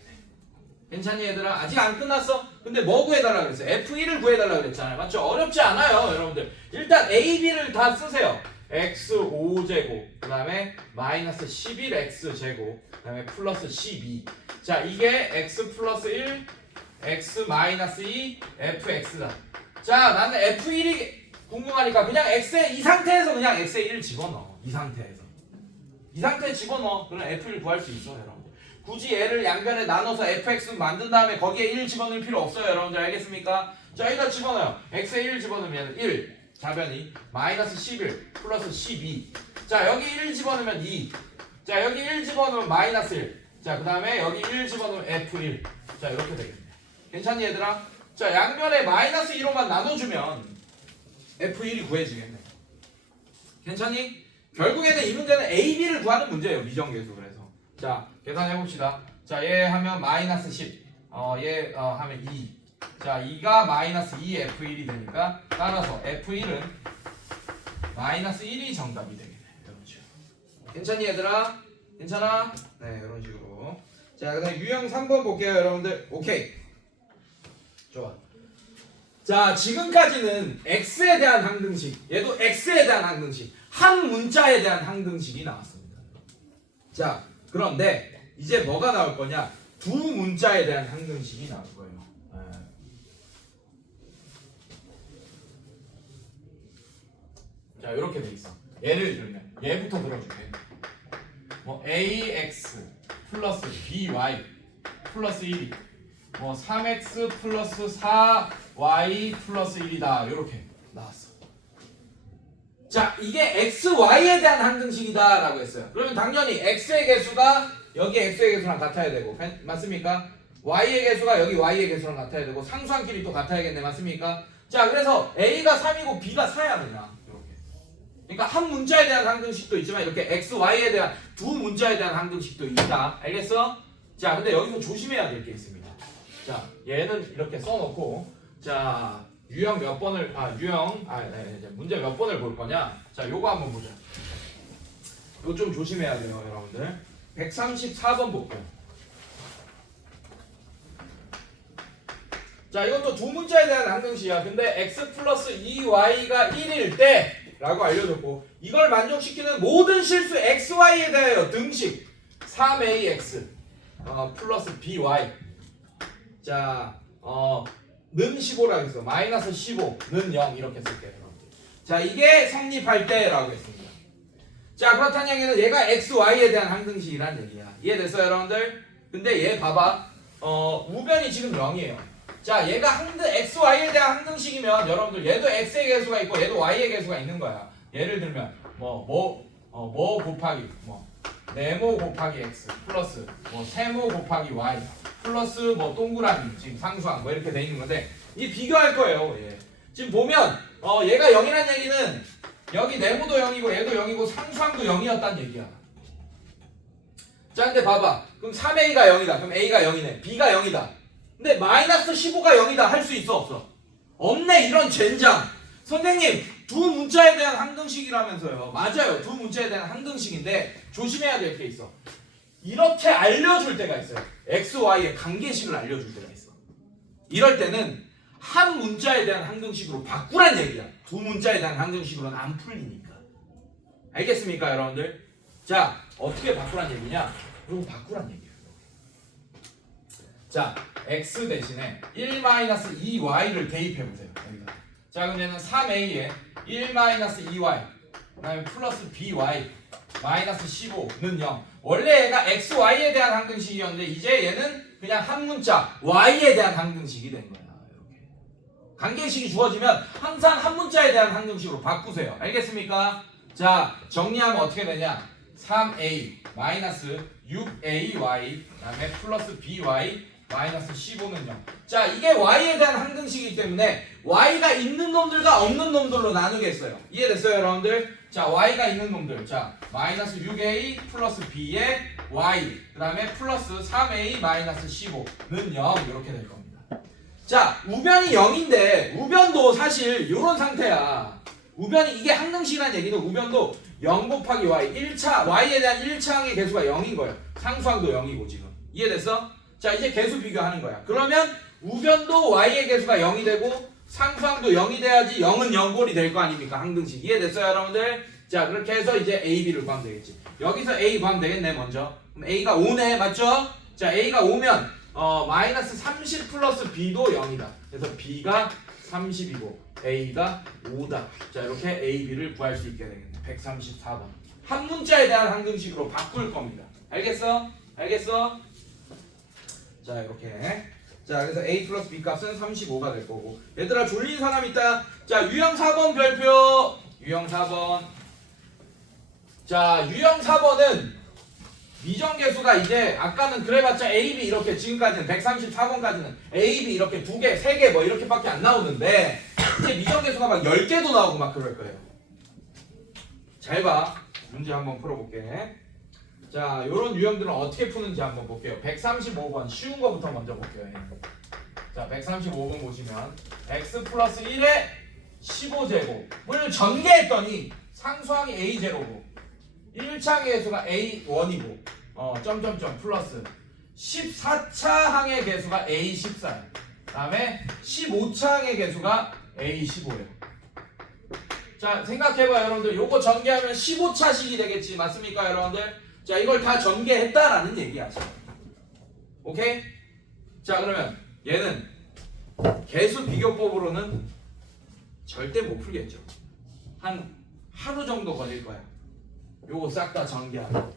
괜찮니 얘들아? 아직 안 끝났어? 근데 뭐 구해달라 그랬어? F1을 구해달라 그랬잖아요. 맞죠? 어렵지 않아요 여러분들. 일단 A, B를 다 쓰세요. x5제곱 그 다음에 마이너스 11x제곱 그 다음에 플러스 12. 자 이게 x 플러스 1 x 마이너스 2 fx다. 자 나는 F1이 궁금하니까 그냥 x에 이 상태에서 그냥 x에 1 집어넣어. 이 상태에 집어넣어. 그럼 F1 구할 수 있어 여러분. 굳이 얘를 양변에 나눠서 fx 만든 다음에 거기에 1 집어넣을 필요 없어요 여러분들. 알겠습니까? 자 여기다 집어넣어요. x에 1 집어넣으면 1 좌변이 마이너스 11 플러스 12. 자 여기 1 집어넣으면 2. 자 여기 1 집어넣으면 마이너스 1. 자 그 다음에 여기 1 집어넣으면 f1. 자 이렇게 되겠네. 괜찮니 얘들아? 자 양변에 마이너스 2로만 나눠주면 f1이 구해지겠네. 괜찮니? 결국에는 이 문제는 a, b를 구하는 문제예요. 미정계수. 그래서 자 계산해봅시다. 자 얘 하면 마이너스 10 얘 하면 2. 자 2가 마이너스 2 F1이 되니까 따라서 F1은 마이너스 1이 정답이 되겠네. 이런 식으로. 괜찮니 얘들아? 괜찮아? 네 이런 식으로. 자 그 다음 유형 3번 볼게요 여러분들. 오케이 좋아. 자 지금까지는 X에 대한 항등식, 얘도 X에 대한 항등식, 한 문자에 대한 항등식이 나왔습니다. 자 그런데 이제 뭐가 나올 거냐? 두 문자에 대한 항등식이 나올 거예요. 자 이렇게 돼 있어. 예를 들면 얘부터 들어줄게. 뭐 ax 플러스 by 플러스 1이 뭐 3x 플러스 4y 플러스 1이다. 이렇게 나왔어. 자 이게 xy에 대한 항등식이다 라고 했어요. 그러면 당연히 x의 개수가 여기 x의 개수랑 같아야 되고 맞습니까? y의 개수가 여기 y의 개수랑 같아야 되고 상수함끼리 또 같아야겠네. 맞습니까? 자 그래서 a가 3이고 b가 4야 그냥 이렇게. 그러니까 한 문자에 대한 항등식도 있지만 이렇게 x, y에 대한 두 문자에 대한 항등식도 있다. 알겠어? 자 근데 여기서 조심해야 될 게 있습니다. 자 얘는 이렇게 써놓고 자 유형 몇 번을 문제 몇 번을 볼 거냐? 자 요거 한번 보자. 이거 좀 조심해야 돼요 여러분들. 134번 볼게요. 자 이것도 두 문자에 대한 항등식이야. 근데 x 플러스 2y가 1일 때 라고 알려줬고 이걸 만족시키는 모든 실수 xy에 대하여 등식 3ax 플러스 by 자 는 15라고 했어. 마이너스 15는 0 이렇게 쓸게요. 자 이게 성립할 때 라고 했습니다. 자 그렇다는 얘기는 얘가 xy에 대한 항등식이란 얘기야. 이해됐어요 여러분들? 근데 얘 봐봐 우변이 지금 0이에요. 자 얘가 xy에 대한 항등식이면 여러분들 얘도 x의 개수가 있고 얘도 y의 개수가 있는 거야. 예를 들면 뭐 곱하기 네모 곱하기 x 플러스 세모 곱하기 y 플러스 동그라미 지금 상수항 이렇게 돼 있는 건데 이 비교할 거예요. 예. 지금 보면 얘가 0이란 얘기는 여기 네모도 0이고 얘도 0이고 상수항도 0이었단 얘기야. 자 근데 봐봐. 그럼 3a가 0이다. 그럼 a가 0이네. b가 0이다. 근데 마이너스 15가 0이다 할 수 있어 없어? 없네 이런 젠장. 선생님 두 문자에 대한 항등식이라면서요. 맞아요. 두 문자에 대한 항등식인데 조심해야 될 게 있어. 이렇게 알려줄 때가 있어요. x, y의 관계식을 알려줄 때가 있어. 이럴 때는 한 문자에 대한 항등식으로 바꾸란 얘기야. 두 문자에 대한 항등식으로는 안 풀리니까. 알겠습니까 여러분들? 자 어떻게 바꾸란 얘기냐? 이거 바꾸란 얘기야. 자 x 대신에 1-2y를 대입해보세요. 여기다. 자 그럼 얘는 3a에 1-2y 그 다음에 플러스 by 마이너스 15는 0. 원래 얘가 x, y에 대한 항등식이었는데 이제 얘는 그냥 한 문자 y에 대한 항등식이 된 거야. 이렇게 관계식이 주어지면 항상 한 문자에 대한 항등식으로 바꾸세요. 알겠습니까? 자 정리하면 어떻게 되냐? 3a 마이너스 6ay 그 다음에 플러스 by 마이너스 15는 0. 자 이게 y에 대한 항등식이기 때문에 y가 있는 놈들과 없는 놈들로 나누겠어요. 이해됐어요 여러분들? 자 y가 있는 놈들 자 마이너스 6a 플러스 b의 y 그 다음에 플러스 3a 마이너스 15는 0 이렇게 될 겁니다. 자 우변이 0인데 우변도 사실 이런 상태야. 우변이 이게 항등식이라는 얘기는 우변도 0 곱하기 y 1차 y에 대한 1차항의 개수가 0인 거예요. 상수항도 0이고 지금 이해됐어? 자 이제 개수 비교하는 거야. 그러면 우변도 y의 개수가 0이 되고 상수항도 0이 돼야지 0은 0골이 될 거 아닙니까? 항등식 이해됐어요 여러분들? 자 그렇게 해서 이제 a, b를 구하면 되겠지. 여기서 a 구하면 되겠네 먼저. 그럼 a가 5네 맞죠? 자 a가 5면 마이너스 30 플러스 b도 0이다. 그래서 b가 30이고 a가 5다. 자 이렇게 a, b를 구할 수 있게 되겠네. 134번 한 문자에 대한 항등식으로 바꿀 겁니다. 알겠어? 알겠어? 자 이렇게 자 그래서 a 플러스 b 값은 35가 될 거고 얘들아 졸린 사람 있다. 자 유형 4번 별표 유형 4번 자 유형 4번은 미정계수가 이제 아까는 그래봤자 a, b 이렇게 지금까지는 134번까지는 a, b 이렇게 2개, 3개 뭐 이렇게밖에 안 나오는데 이제 미정계수가 막 10개도 나오고 막 그럴 거예요. 잘 봐. 문제 한번 풀어볼게. 자, 요런 유형들은 어떻게 푸는지 한번 볼게요. 135번 쉬운 거부터 먼저 볼게요. 자, 135번 보시면 x 플러스 1에 15제곱을 전개했더니 상수항이 a0고 1차 개수가 a1이고 점점점 플러스 14차 항의 개수가 a14 다음에 15차 항의 개수가 a15예요. 자, 생각해봐요 여러분들. 요거 전개하면 15차식이 되겠지. 맞습니까 여러분들? 자 이걸 다 전개했다라는 얘기야 지금. 오케이? 자 그러면 얘는 개수 비교법으로는 절대 못 풀겠죠. 한 하루 정도 걸릴 거야. 요거 싹 다 전개하면.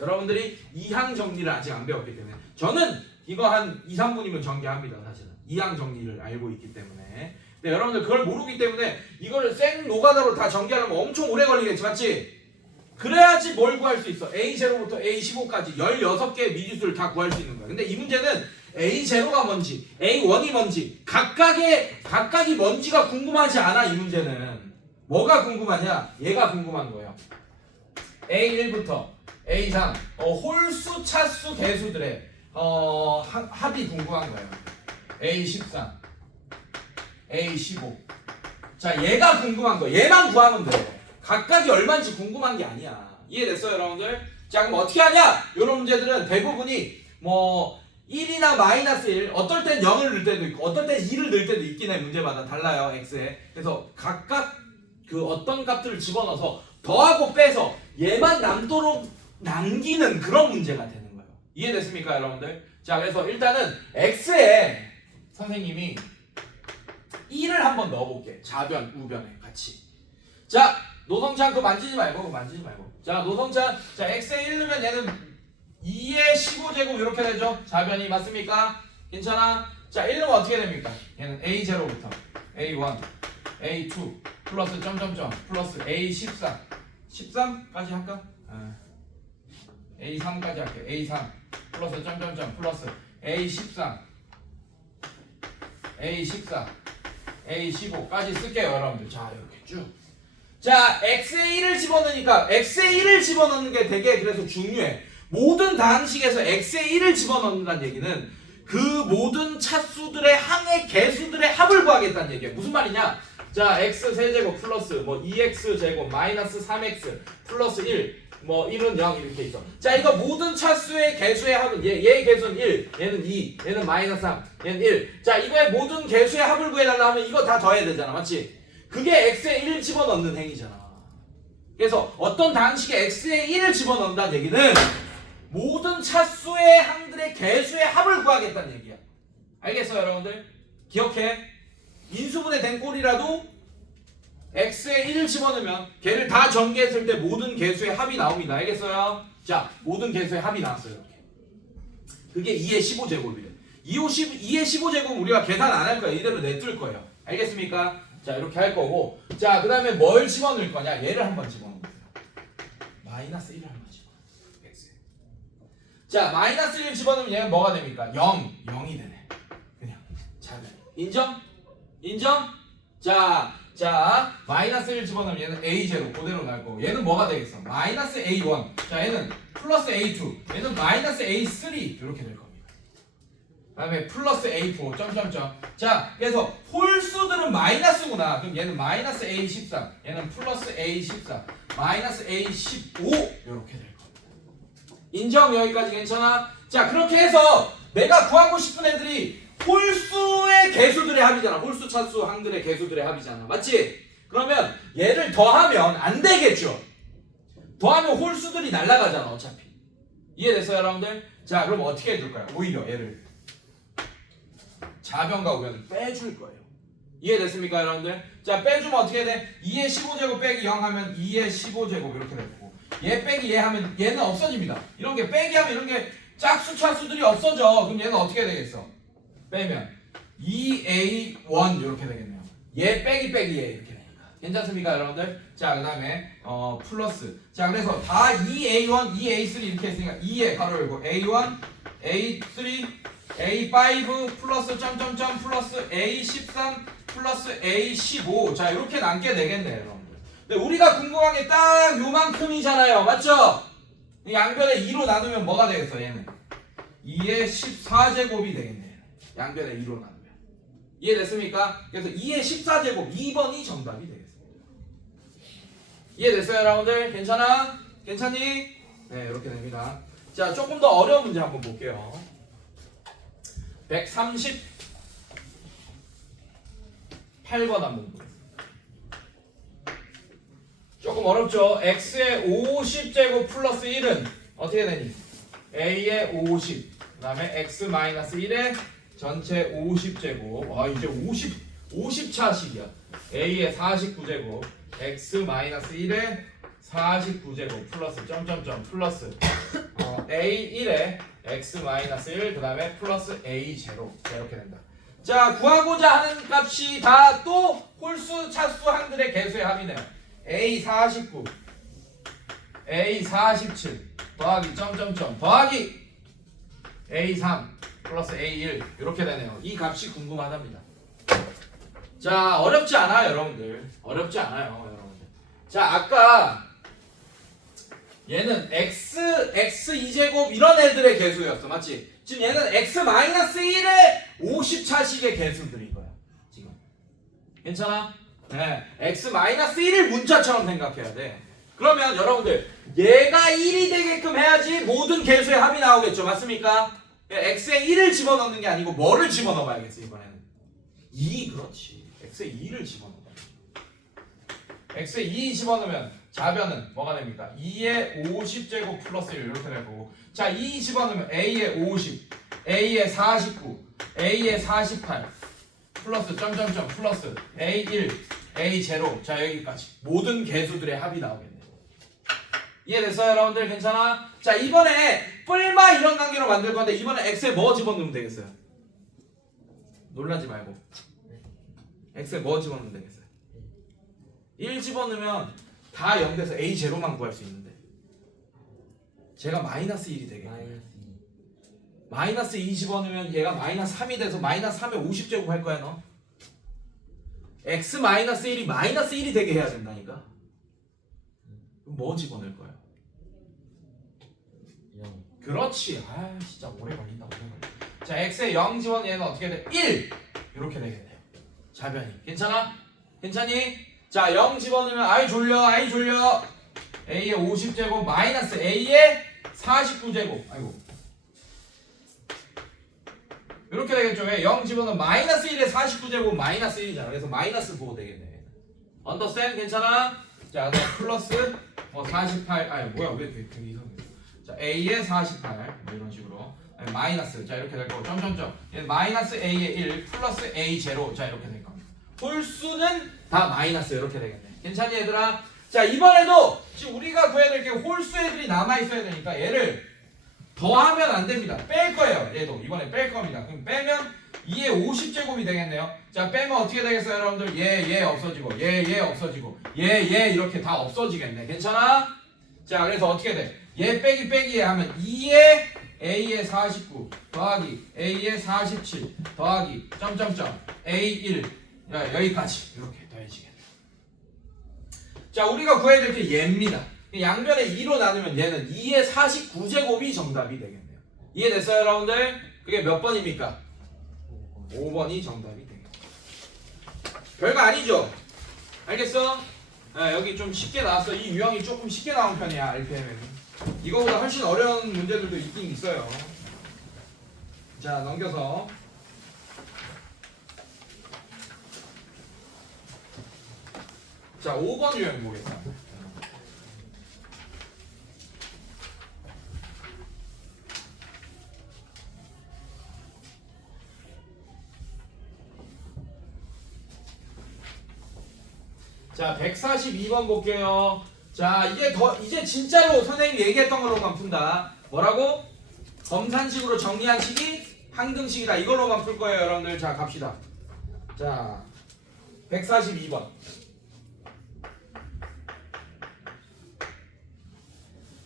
여러분들이 이항 정리를 아직 안 배웠기 때문에 저는 이거 한 2, 3분이면 전개합니다. 사실은 이항 정리를 알고 있기 때문에. 근데 여러분들 그걸 모르기 때문에 이거를 생 노가다로 다 전개하려면 엄청 오래 걸리겠지. 맞지? 그래야지 뭘 구할 수 있어. A0부터 A15까지 16개의 미지수를 다 구할 수 있는 거야. 근데 이 문제는 A0가 뭔지 A1이 뭔지 각각이 뭔지가 궁금하지 않아. 이 문제는 뭐가 궁금하냐? 얘가 궁금한 거예요. A1부터 A3 홀수 차수 개수들의 합이 궁금한 거예요. A13 A15 자 얘가 궁금한 거. 얘만 구하면 돼. 각각이 얼마인지 궁금한 게 아니야. 이해됐어요 여러분들? 자 그럼 어떻게 하냐? 이런 문제들은 대부분이 뭐 1이나 마이너스 1 어떨 땐 0을 넣을 때도 있고 어떨 땐 2를 넣을 때도 있긴 해. 문제마다 달라요 x에. 그래서 각각 그 어떤 값들을 집어넣어서 더하고 빼서 얘만 남도록 남기는 그런 문제가 되는 거예요. 이해됐습니까 여러분들? 자 그래서 일단은 x에 선생님이 1을 한번 넣어볼게. 좌변 우변에 같이. 자 노성찬 그거 만지지 말고 자 노성찬 자 x에 1 넣으면 얘는 2의 15제곱 이렇게 되죠. 좌변이 맞습니까? 괜찮아? 자 1 넣으면 어떻게 됩니까? 얘는 a0부터 a1 a2 플러스 점점점 플러스 a14 13까지 할까? a3까지 할게. a3 플러스 점점점 플러스 a13 a14 a15까지 쓸게요 여러분들. 자 이렇게 쭉. 자 x에 1을 집어넣으니까 x에 1을 집어넣는 게 되게 그래서 중요해. 모든 다항식에서 x에 1을 집어넣는다는 얘기는 그 모든 차수들의 항의 개수들의 합을 구하겠다는 얘기예요. 무슨 말이냐? 자, x 세제곱 플러스 뭐 2x 제곱 마이너스 3x 플러스 1 뭐 1은 0 이렇게 있어. 자, 이거 모든 차수의 개수의 합은 얘의 개수는 1, 얘는 2, 얘는 마이너스 3, 얘는 1. 자, 이거의 모든 개수의 합을 구해달라 하면 이거 다 더해야 되잖아. 맞지? 그게 x에 1을 집어넣는 행위잖아. 그래서 어떤 단식에 x에 1을 집어넣는다는 얘기는 모든 차수의 항들의 개수의 합을 구하겠다는 얘기야. 알겠어요, 여러분들? 기억해. 인수분해 된 꼴이라도 x에 1을 집어넣으면 걔를 다 전개했을 때 모든 개수의 합이 나옵니다. 알겠어요? 자, 모든 개수의 합이 나왔어요. 이렇게. 그게 2의 15제곱이래. 2의 15제곱 우리가 계산 안 할 거예요. 이대로 내둘 거예요. 알겠습니까? 자, 이렇게 할 거고. 자, 그 다음에 뭘 집어넣을 거냐? 얘를 한번 집어넣어보세요. 마이너스 1을 한번 집어넣어보세요. x에. 자, 마이너스 1 집어넣으면 얘는 뭐가 됩니까? 0이 되네. 그냥. 자, 인정? 인정? 자, 마이너스 1 집어넣으면 얘는 a0 그대로 날 거고 얘는 뭐가 되겠어? 마이너스 a1. 자, 얘는 플러스 a2. 얘는 마이너스 a3 이렇게 될 겁니다. 그 다음에 플러스 a4 점점점. 자, 그래서 홀수들은 마이너스구나. 그럼 얘는 마이너스 a13. 얘는 플러스 a14. 마이너스 a15 이렇게 될 겁니다. 인정? 여기까지 괜찮아? 자, 그렇게 해서 내가 구하고 싶은 애들이 홀수의 개수들의 합이잖아. 홀수 차수 항들의 개수들의 합이잖아. 맞지? 그러면 얘를 더하면 안 되겠죠. 더하면 홀수들이 날아가잖아. 어차피. 이해됐어요, 여러분들? 자, 그럼 어떻게 해줄까요? 오히려 얘를 좌변과 우변을 빼줄 거예요. 이해됐습니까, 여러분들? 자, 빼주면 어떻게 돼? 2의 15제곱 빼기 0 하면 2의 15제곱 이렇게 되고 얘 빼기 얘 하면 얘는 없어집니다. 이런 게 빼기 하면 이런 게 짝수 차수들이 없어져. 그럼 얘는 어떻게 되겠어? 빼면 2a1 이렇게 되겠네요. 얘 빼기 얘 이렇게 되니까. 괜찮습니까, 여러분들? 자, 그 다음에 플러스. 자, 그래서 다 2a1, 2a3 이렇게 했으니까 2에 가로 열고 a1, a3, a5 플러스 점점점 플러스 a13 플러스 a15. 자, 이렇게 남게 되겠네요, 여러분들. 근데 우리가 궁금한 게 딱 요만큼이잖아요. 맞죠? 양변에 2로 나누면 뭐가 되겠어, 얘는? 2의 14제곱이 되겠네. 양변에 2로 나누면. 이해됐습니까? 그래서 2의 14제곱 2번이 정답이 되겠습니다. 이해됐어요, 여러분들? 괜찮아? 괜찮니? 네, 이렇게 됩니다. 자, 조금 더 어려운 문제 한번 볼게요. 138번 한번 보겠습니다. 조금 어렵죠? x의 50제곱 플러스 1은 어떻게 되니? a의 50, 그 다음에 x 마이너스 1의 전체 50제곱. 아, 이제 50차식이야. a의 49제곱, x 마이너스 1의 49제곱 플러스 점점점 플러스 a1의 x 마이너스 1, 그 다음에 플러스 a0. 자, 이렇게 된다. 자, 구하고자 하는 값이 다 또 홀수 차수 항들의 개수의 합이네요. a49, a47 더하기 점점점 더하기 a3 플러스 a1 이렇게 되네요. 이 값이 궁금하답니다. 자, 어렵지 않아요, 여러분들. 어렵지 않아요, 여러분들. 자, 아까 얘는 x2제곱 이런 애들의 개수였어. 맞지? 지금 얘는 x-1의 50차식의 개수들인 거야. 지금. 괜찮아? 네. x-1을 문자처럼 생각해야 돼. 그러면 여러분들 얘가 1이 되게끔 해야지 모든 개수의 합이 나오겠죠. 맞습니까? x에 1을 집어넣는 게 아니고 뭐를 집어넣어야겠어, 이번에는? 2, 그렇지. x에 2를 집어넣어야 돼. x에 2 집어넣으면 좌변은 뭐가 됩니까? 2의 50제곱 플러스 1 이렇게 될 거고. 자, 2 집어넣으면 a의 50, a의 49, a의 48 플러스 점점점 플러스 a1, a0. 자, 여기까지 모든 개수들의 합이 나오겠네요. 이해됐어요, 여러분들? 괜찮아? 자, 이번에 뿔마 이런 관계로 만들 건데 이번에 x에 뭐 집어넣으면 되겠어요? 놀라지 말고 x에 뭐 집어넣으면 되겠어요? 1 집어넣으면 다 0 돼서 a0만 구할 수 있는데 제가 마이너스 1이 되겠네. 마이너스 2 집어넣으면 얘가 마이너스 3이 돼서 마이너스 3에 50제곱 할 거야, 너? x 마이너스 1이 마이너스 1이 되게 해야 된다니까? 그럼 뭐 집어넣을 거야? 0. 그렇지. 아, 진짜 오래 걸린다, 오래 걸린다. 자 x에 0 집어넣으면 얘는 어떻게 돼? 1 이렇게 되겠네요. 자변이 괜찮아? 괜찮니? 자 0 집어넣으면 아이 졸려 a의 50제곱 마이너스 a의 49제곱 아이고 이렇게 되겠죠. 왜? 0 집어넣으면 마이너스 1의 49제곱 마이너스 1이잖아. 그래서 마이너스 보호 되겠네. 언더스탠? 괜찮아? 자 플러스 48 아니 뭐야 왜 되게 이상해. 자 a의 48 뭐 이런 식으로 아니, 마이너스 자 이렇게 될 거고 점점점 얘는 마이너스 a의 1 플러스 a 제로 자 이렇게 될 겁니다. 홀수는 다 마이너스 이렇게 되겠네. 괜찮니 얘들아? 자 이번에도 지금 우리가 구해야 될 게 홀수 애들이 남아 있어야 되니까 얘를 더하면 안 됩니다. 뺄 거예요. 얘도 이번에 뺄 겁니다. 그럼 빼면 2의 50제곱이 되겠네요. 자 빼면 어떻게 되겠어요 여러분들? 얘 없어지고 얘 없어지고 얘 이렇게 다 없어지겠네. 괜찮아? 자 그래서 어떻게 돼? 얘 빼기 하면 2의 a의 49 더하기 a의 47 더하기 점점점 a1 여기까지 이렇게 더해지겠네. 자 우리가 구해야 될 게 얘입니다. 양변에 2로 나누면 얘는 2의 49제곱이 정답이 되겠네요. 이해됐어요 여러분들? 그게 몇 번입니까? 5번이 정답이 되겠네요. 별거 아니죠? 알겠어? 여기 좀 쉽게 나왔어. 이 유형이 조금 쉽게 나온 편이야 RPM에는. 이거보다 훨씬 어려운 문제들도 있긴 있어요. 자 넘겨서 자 5번 유형 보겠습니다. 자 142번 볼게요. 자 이제 진짜로 선생님이 얘기했던 걸로만 푼다. 뭐라고? 검산식으로 정리한 식이 항등식이다. 이걸로만 풀 거예요 여러분들. 자 갑시다. 자 142번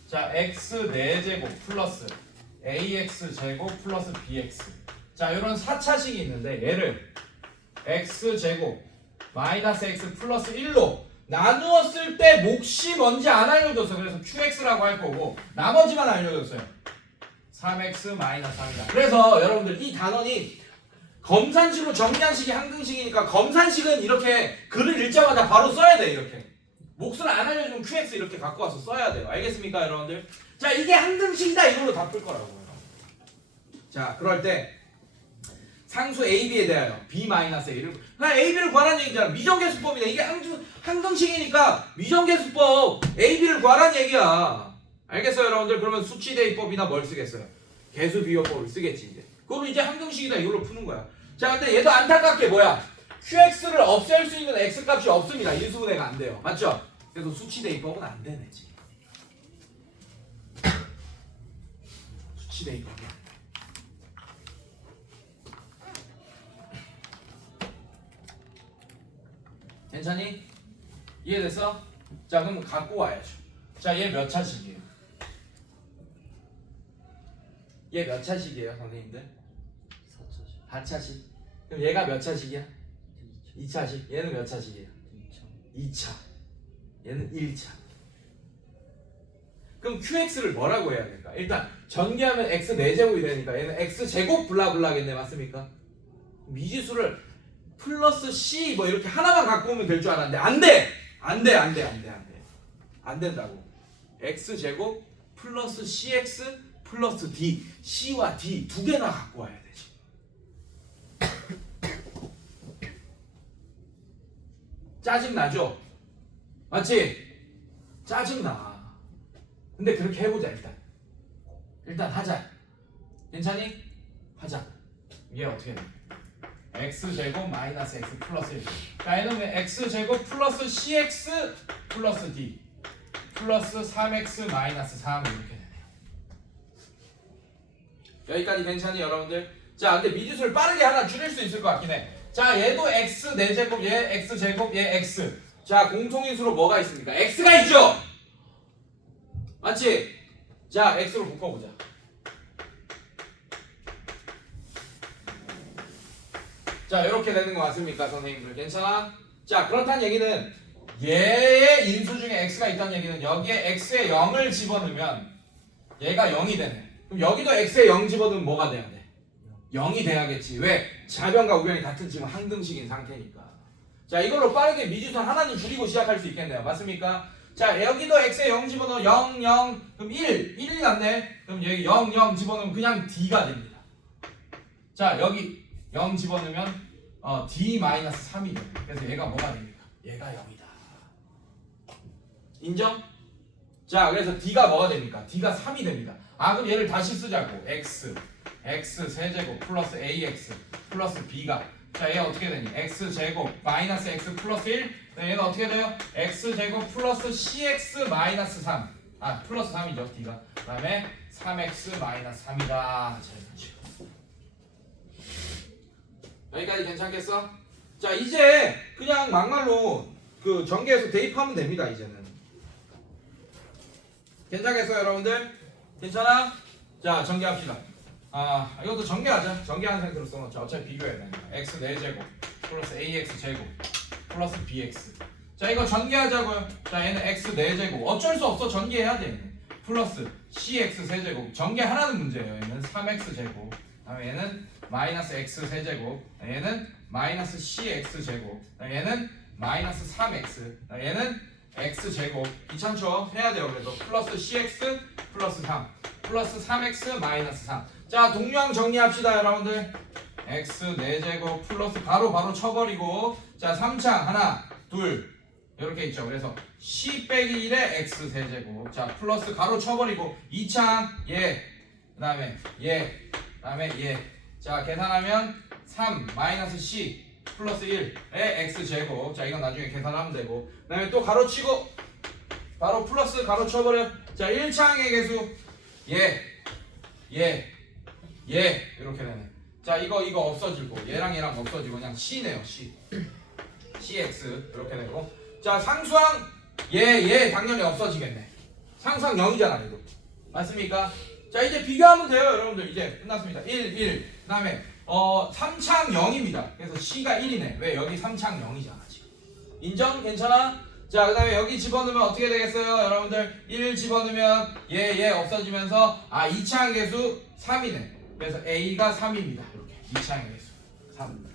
자 x 4제곱 플러스 ax 제곱 플러스 bx 자 이런 4차식이 있는데 얘를 x 제곱 마이너스 x 플러스 1로 나누었을 때 몫이 뭔지 안 알려줬어. 그래서 qx라고 할 거고 나머지만 알려줬어요. 3x 마이너스 3이다. 그래서 여러분들 이 단원이 검산식으로 정리한 식이 항등식이니까 검산식은 이렇게 글을 읽자마자 바로 써야 돼. 이렇게 몫을 안 알려주면 qx 이렇게 갖고 와서 써야 돼요. 알겠습니까 여러분들? 자 이게 항등식이다 이걸로 다 풀 거라고요. 자 그럴 때 상수 AB에 대하여 B-A를 그냥 AB를 구하라는 얘기잖아. 미정계수법이네. 이게 항등식이니까 미정계수법 AB를 구하라는 얘기야. 알겠어요 여러분들? 그러면 수치대입법이나 뭘 쓰겠어요? 계수비교법을 쓰겠지 이제. 그럼 이제 항등식이다 이걸로 푸는 거야. 자 근데 얘도 안타깝게 뭐야? QX를 없앨 수 있는 X값이 없습니다. 인수분해가 안 돼요. 맞죠? 그래서 수치대입법은 안 되네 지금. 수치대입법이 안 돼. 괜찮니? 이해됐어? 자 그럼 갖고 와야죠. 자 얘 몇 차식이에요? 얘 몇 차식이에요 선생님들? 4차식. 그럼 얘가 몇 차식이야? 2차식. 얘는 몇 차식이에요? 2차. 얘는 1차. 그럼 QX를 뭐라고 해야 될까? 일단 전개하면 X 4제곱이 되니까 얘는 X제곱 블라블라겠네. 맞습니까? 미지수를 플러스 C 뭐 이렇게 하나만 갖고 오면 될 줄 알았는데 안 돼! 안 된다고. X제곱 플러스 CX 플러스 D. C와 D 두 개나 갖고 와야 되지. 짜증나죠? 맞지? 짜증나. 근데 그렇게 해보자 일단 하자. 괜찮니? 하자. 이게 어떻게 돼? x제곱 마이너스 x 플러스 1. 자 얘는 x제곱 플러스 cx 플러스 d 플러스 3x 마이너스 3 이렇게 되네요. 여기까지 괜찮니 여러분들? 자 근데 미지수를 빠르게 하나 줄일 수 있을 것 같긴 해. 자 얘도 x 4제곱 얘 x제곱 얘 x. 자 공통인수로 뭐가 있습니까? x가 있죠? 맞지? 자 x로 묶어보자. 자 이렇게 되는 거 맞습니까 선생님들? 괜찮아? 자 그렇다는 얘기는 얘의 인수 중에 x가 있다는 얘기는 여기에 x에 0을 집어넣으면 얘가 0이 되네. 그럼 여기도 x에 0 집어넣으면 뭐가 돼야 돼? 0이 돼야겠지. 왜? 좌변과 우변이 같은 지금 항등식인 상태니까. 자, 이걸로 빠르게 미지수 하나는 줄이고 시작할 수 있겠네요. 맞습니까? 자, 여기도 x에 0 집어넣어 0, 0, 그럼 1이 났네. 그럼 여기 0, 0 집어넣으면 그냥 d가 됩니다. 자, 여기 0 집어넣으면 d-3이 됩니다. 그래서 얘가 뭐가 됩니까? 얘가 0이다. 인정? 자, 그래서 d가 뭐가 됩니까? d가 3이 됩니다. 아, 그럼 얘를 다시 쓰자고. x 세제곱 플러스 ax 플러스 b가, 자, 얘가 어떻게 되니? x제곱 마이너스 x 플러스 1. 얘가 어떻게 돼요? x제곱 플러스 cx 마이너스 3. 아, 플러스 3이죠, d가. 그 다음에 3x 마이너스 3이다. 여기까지 괜찮겠어? 자, 이제 그냥 막말로 그 전개해서 대입하면 됩니다. 이제는 괜찮겠어요, 여러분들? 괜찮아? 자, 전개합시다. 아, 이것도 전개하자. 전개하는 상태로 써놓자. 어차피 비교해야 되니까. x 4제곱 플러스 ax 제곱 플러스 bx. 자, 이거 전개하자고요. 자, 얘는 x 4제곱. 어쩔 수 없어. 전개해야 돼. 플러스 cx 세제곱. 전개하라는 문제예요. 얘는 3x 제곱. 다음에 얘는 마이너스 x 세제곱. 얘는 마이너스 cx 제곱. 얘는 마이너스 3x. 얘는 x 제곱. 이참처 해야 돼요. 그래서 플러스 cx 플러스 3 플러스 3x 마이너스 3. 자, 동류항 정리합시다, 여러분들. x 4제곱 플러스 바로 쳐버리고, 자, 3창 하나 둘 이렇게 있죠. 그래서 c 빼기 1에 x 세제곱. 자, 플러스 가로 쳐버리고 2창 예, 그 다음에 예, 그 다음에 예. 자, 계산하면 3 마이너스 c 플러스 1에 x 제곱. 자, 이건 나중에 계산하면 되고, 그 다음에 또 가로 치고 바로 플러스 가로 쳐버려. 자, 1창의 개수 예 이렇게 되네. 자, 이거 없어지고 얘랑 없어지고 그냥 c네요. cx 이렇게 되고. 자, 상수항 얘 당연히 없어지겠네. 상수항 0이잖아 이거. 맞습니까? 자, 이제 비교하면 돼요, 여러분들. 이제 끝났습니다. 1 그 다음에 3창 0입니다. 그래서 c가 1이네. 왜? 여기 3창 0이잖아 지금. 인정? 괜찮아? 자, 그 다음에 여기 집어넣으면 어떻게 되겠어요, 여러분들? 1 집어넣으면 얘 없어지면서 2창 개수 3이네. 그래서 a가 3입니다. 이렇게 2창의 개수 3.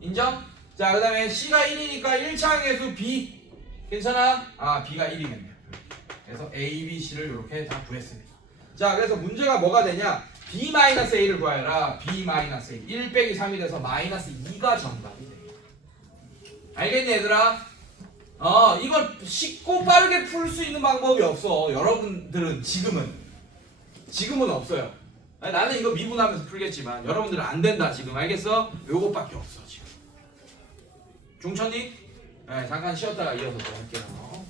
인정? 자, 그 다음에 c가 1이니까 1창의 개수 b. 괜찮아? b가 1이겠네요. 그래서 a, b, c를 이렇게 다 구했습니다. 자, 그래서 문제가 뭐가 되냐? b-a를 구하여라. b-a 1 빼기 3이 돼서 마이너스 2가 정답이 됩니다. 알겠니, 얘들아? 이걸 쉽고 빠르게 풀 수 있는 방법이 없어. 여러분들은 지금은 없어요. 나는 이거 미분하면서 풀겠지만 여러분들은 안 된다 지금. 알겠어? 요것밖에 없어 지금. 중천이? 네, 잠깐 쉬었다가 이어서 또 할게요.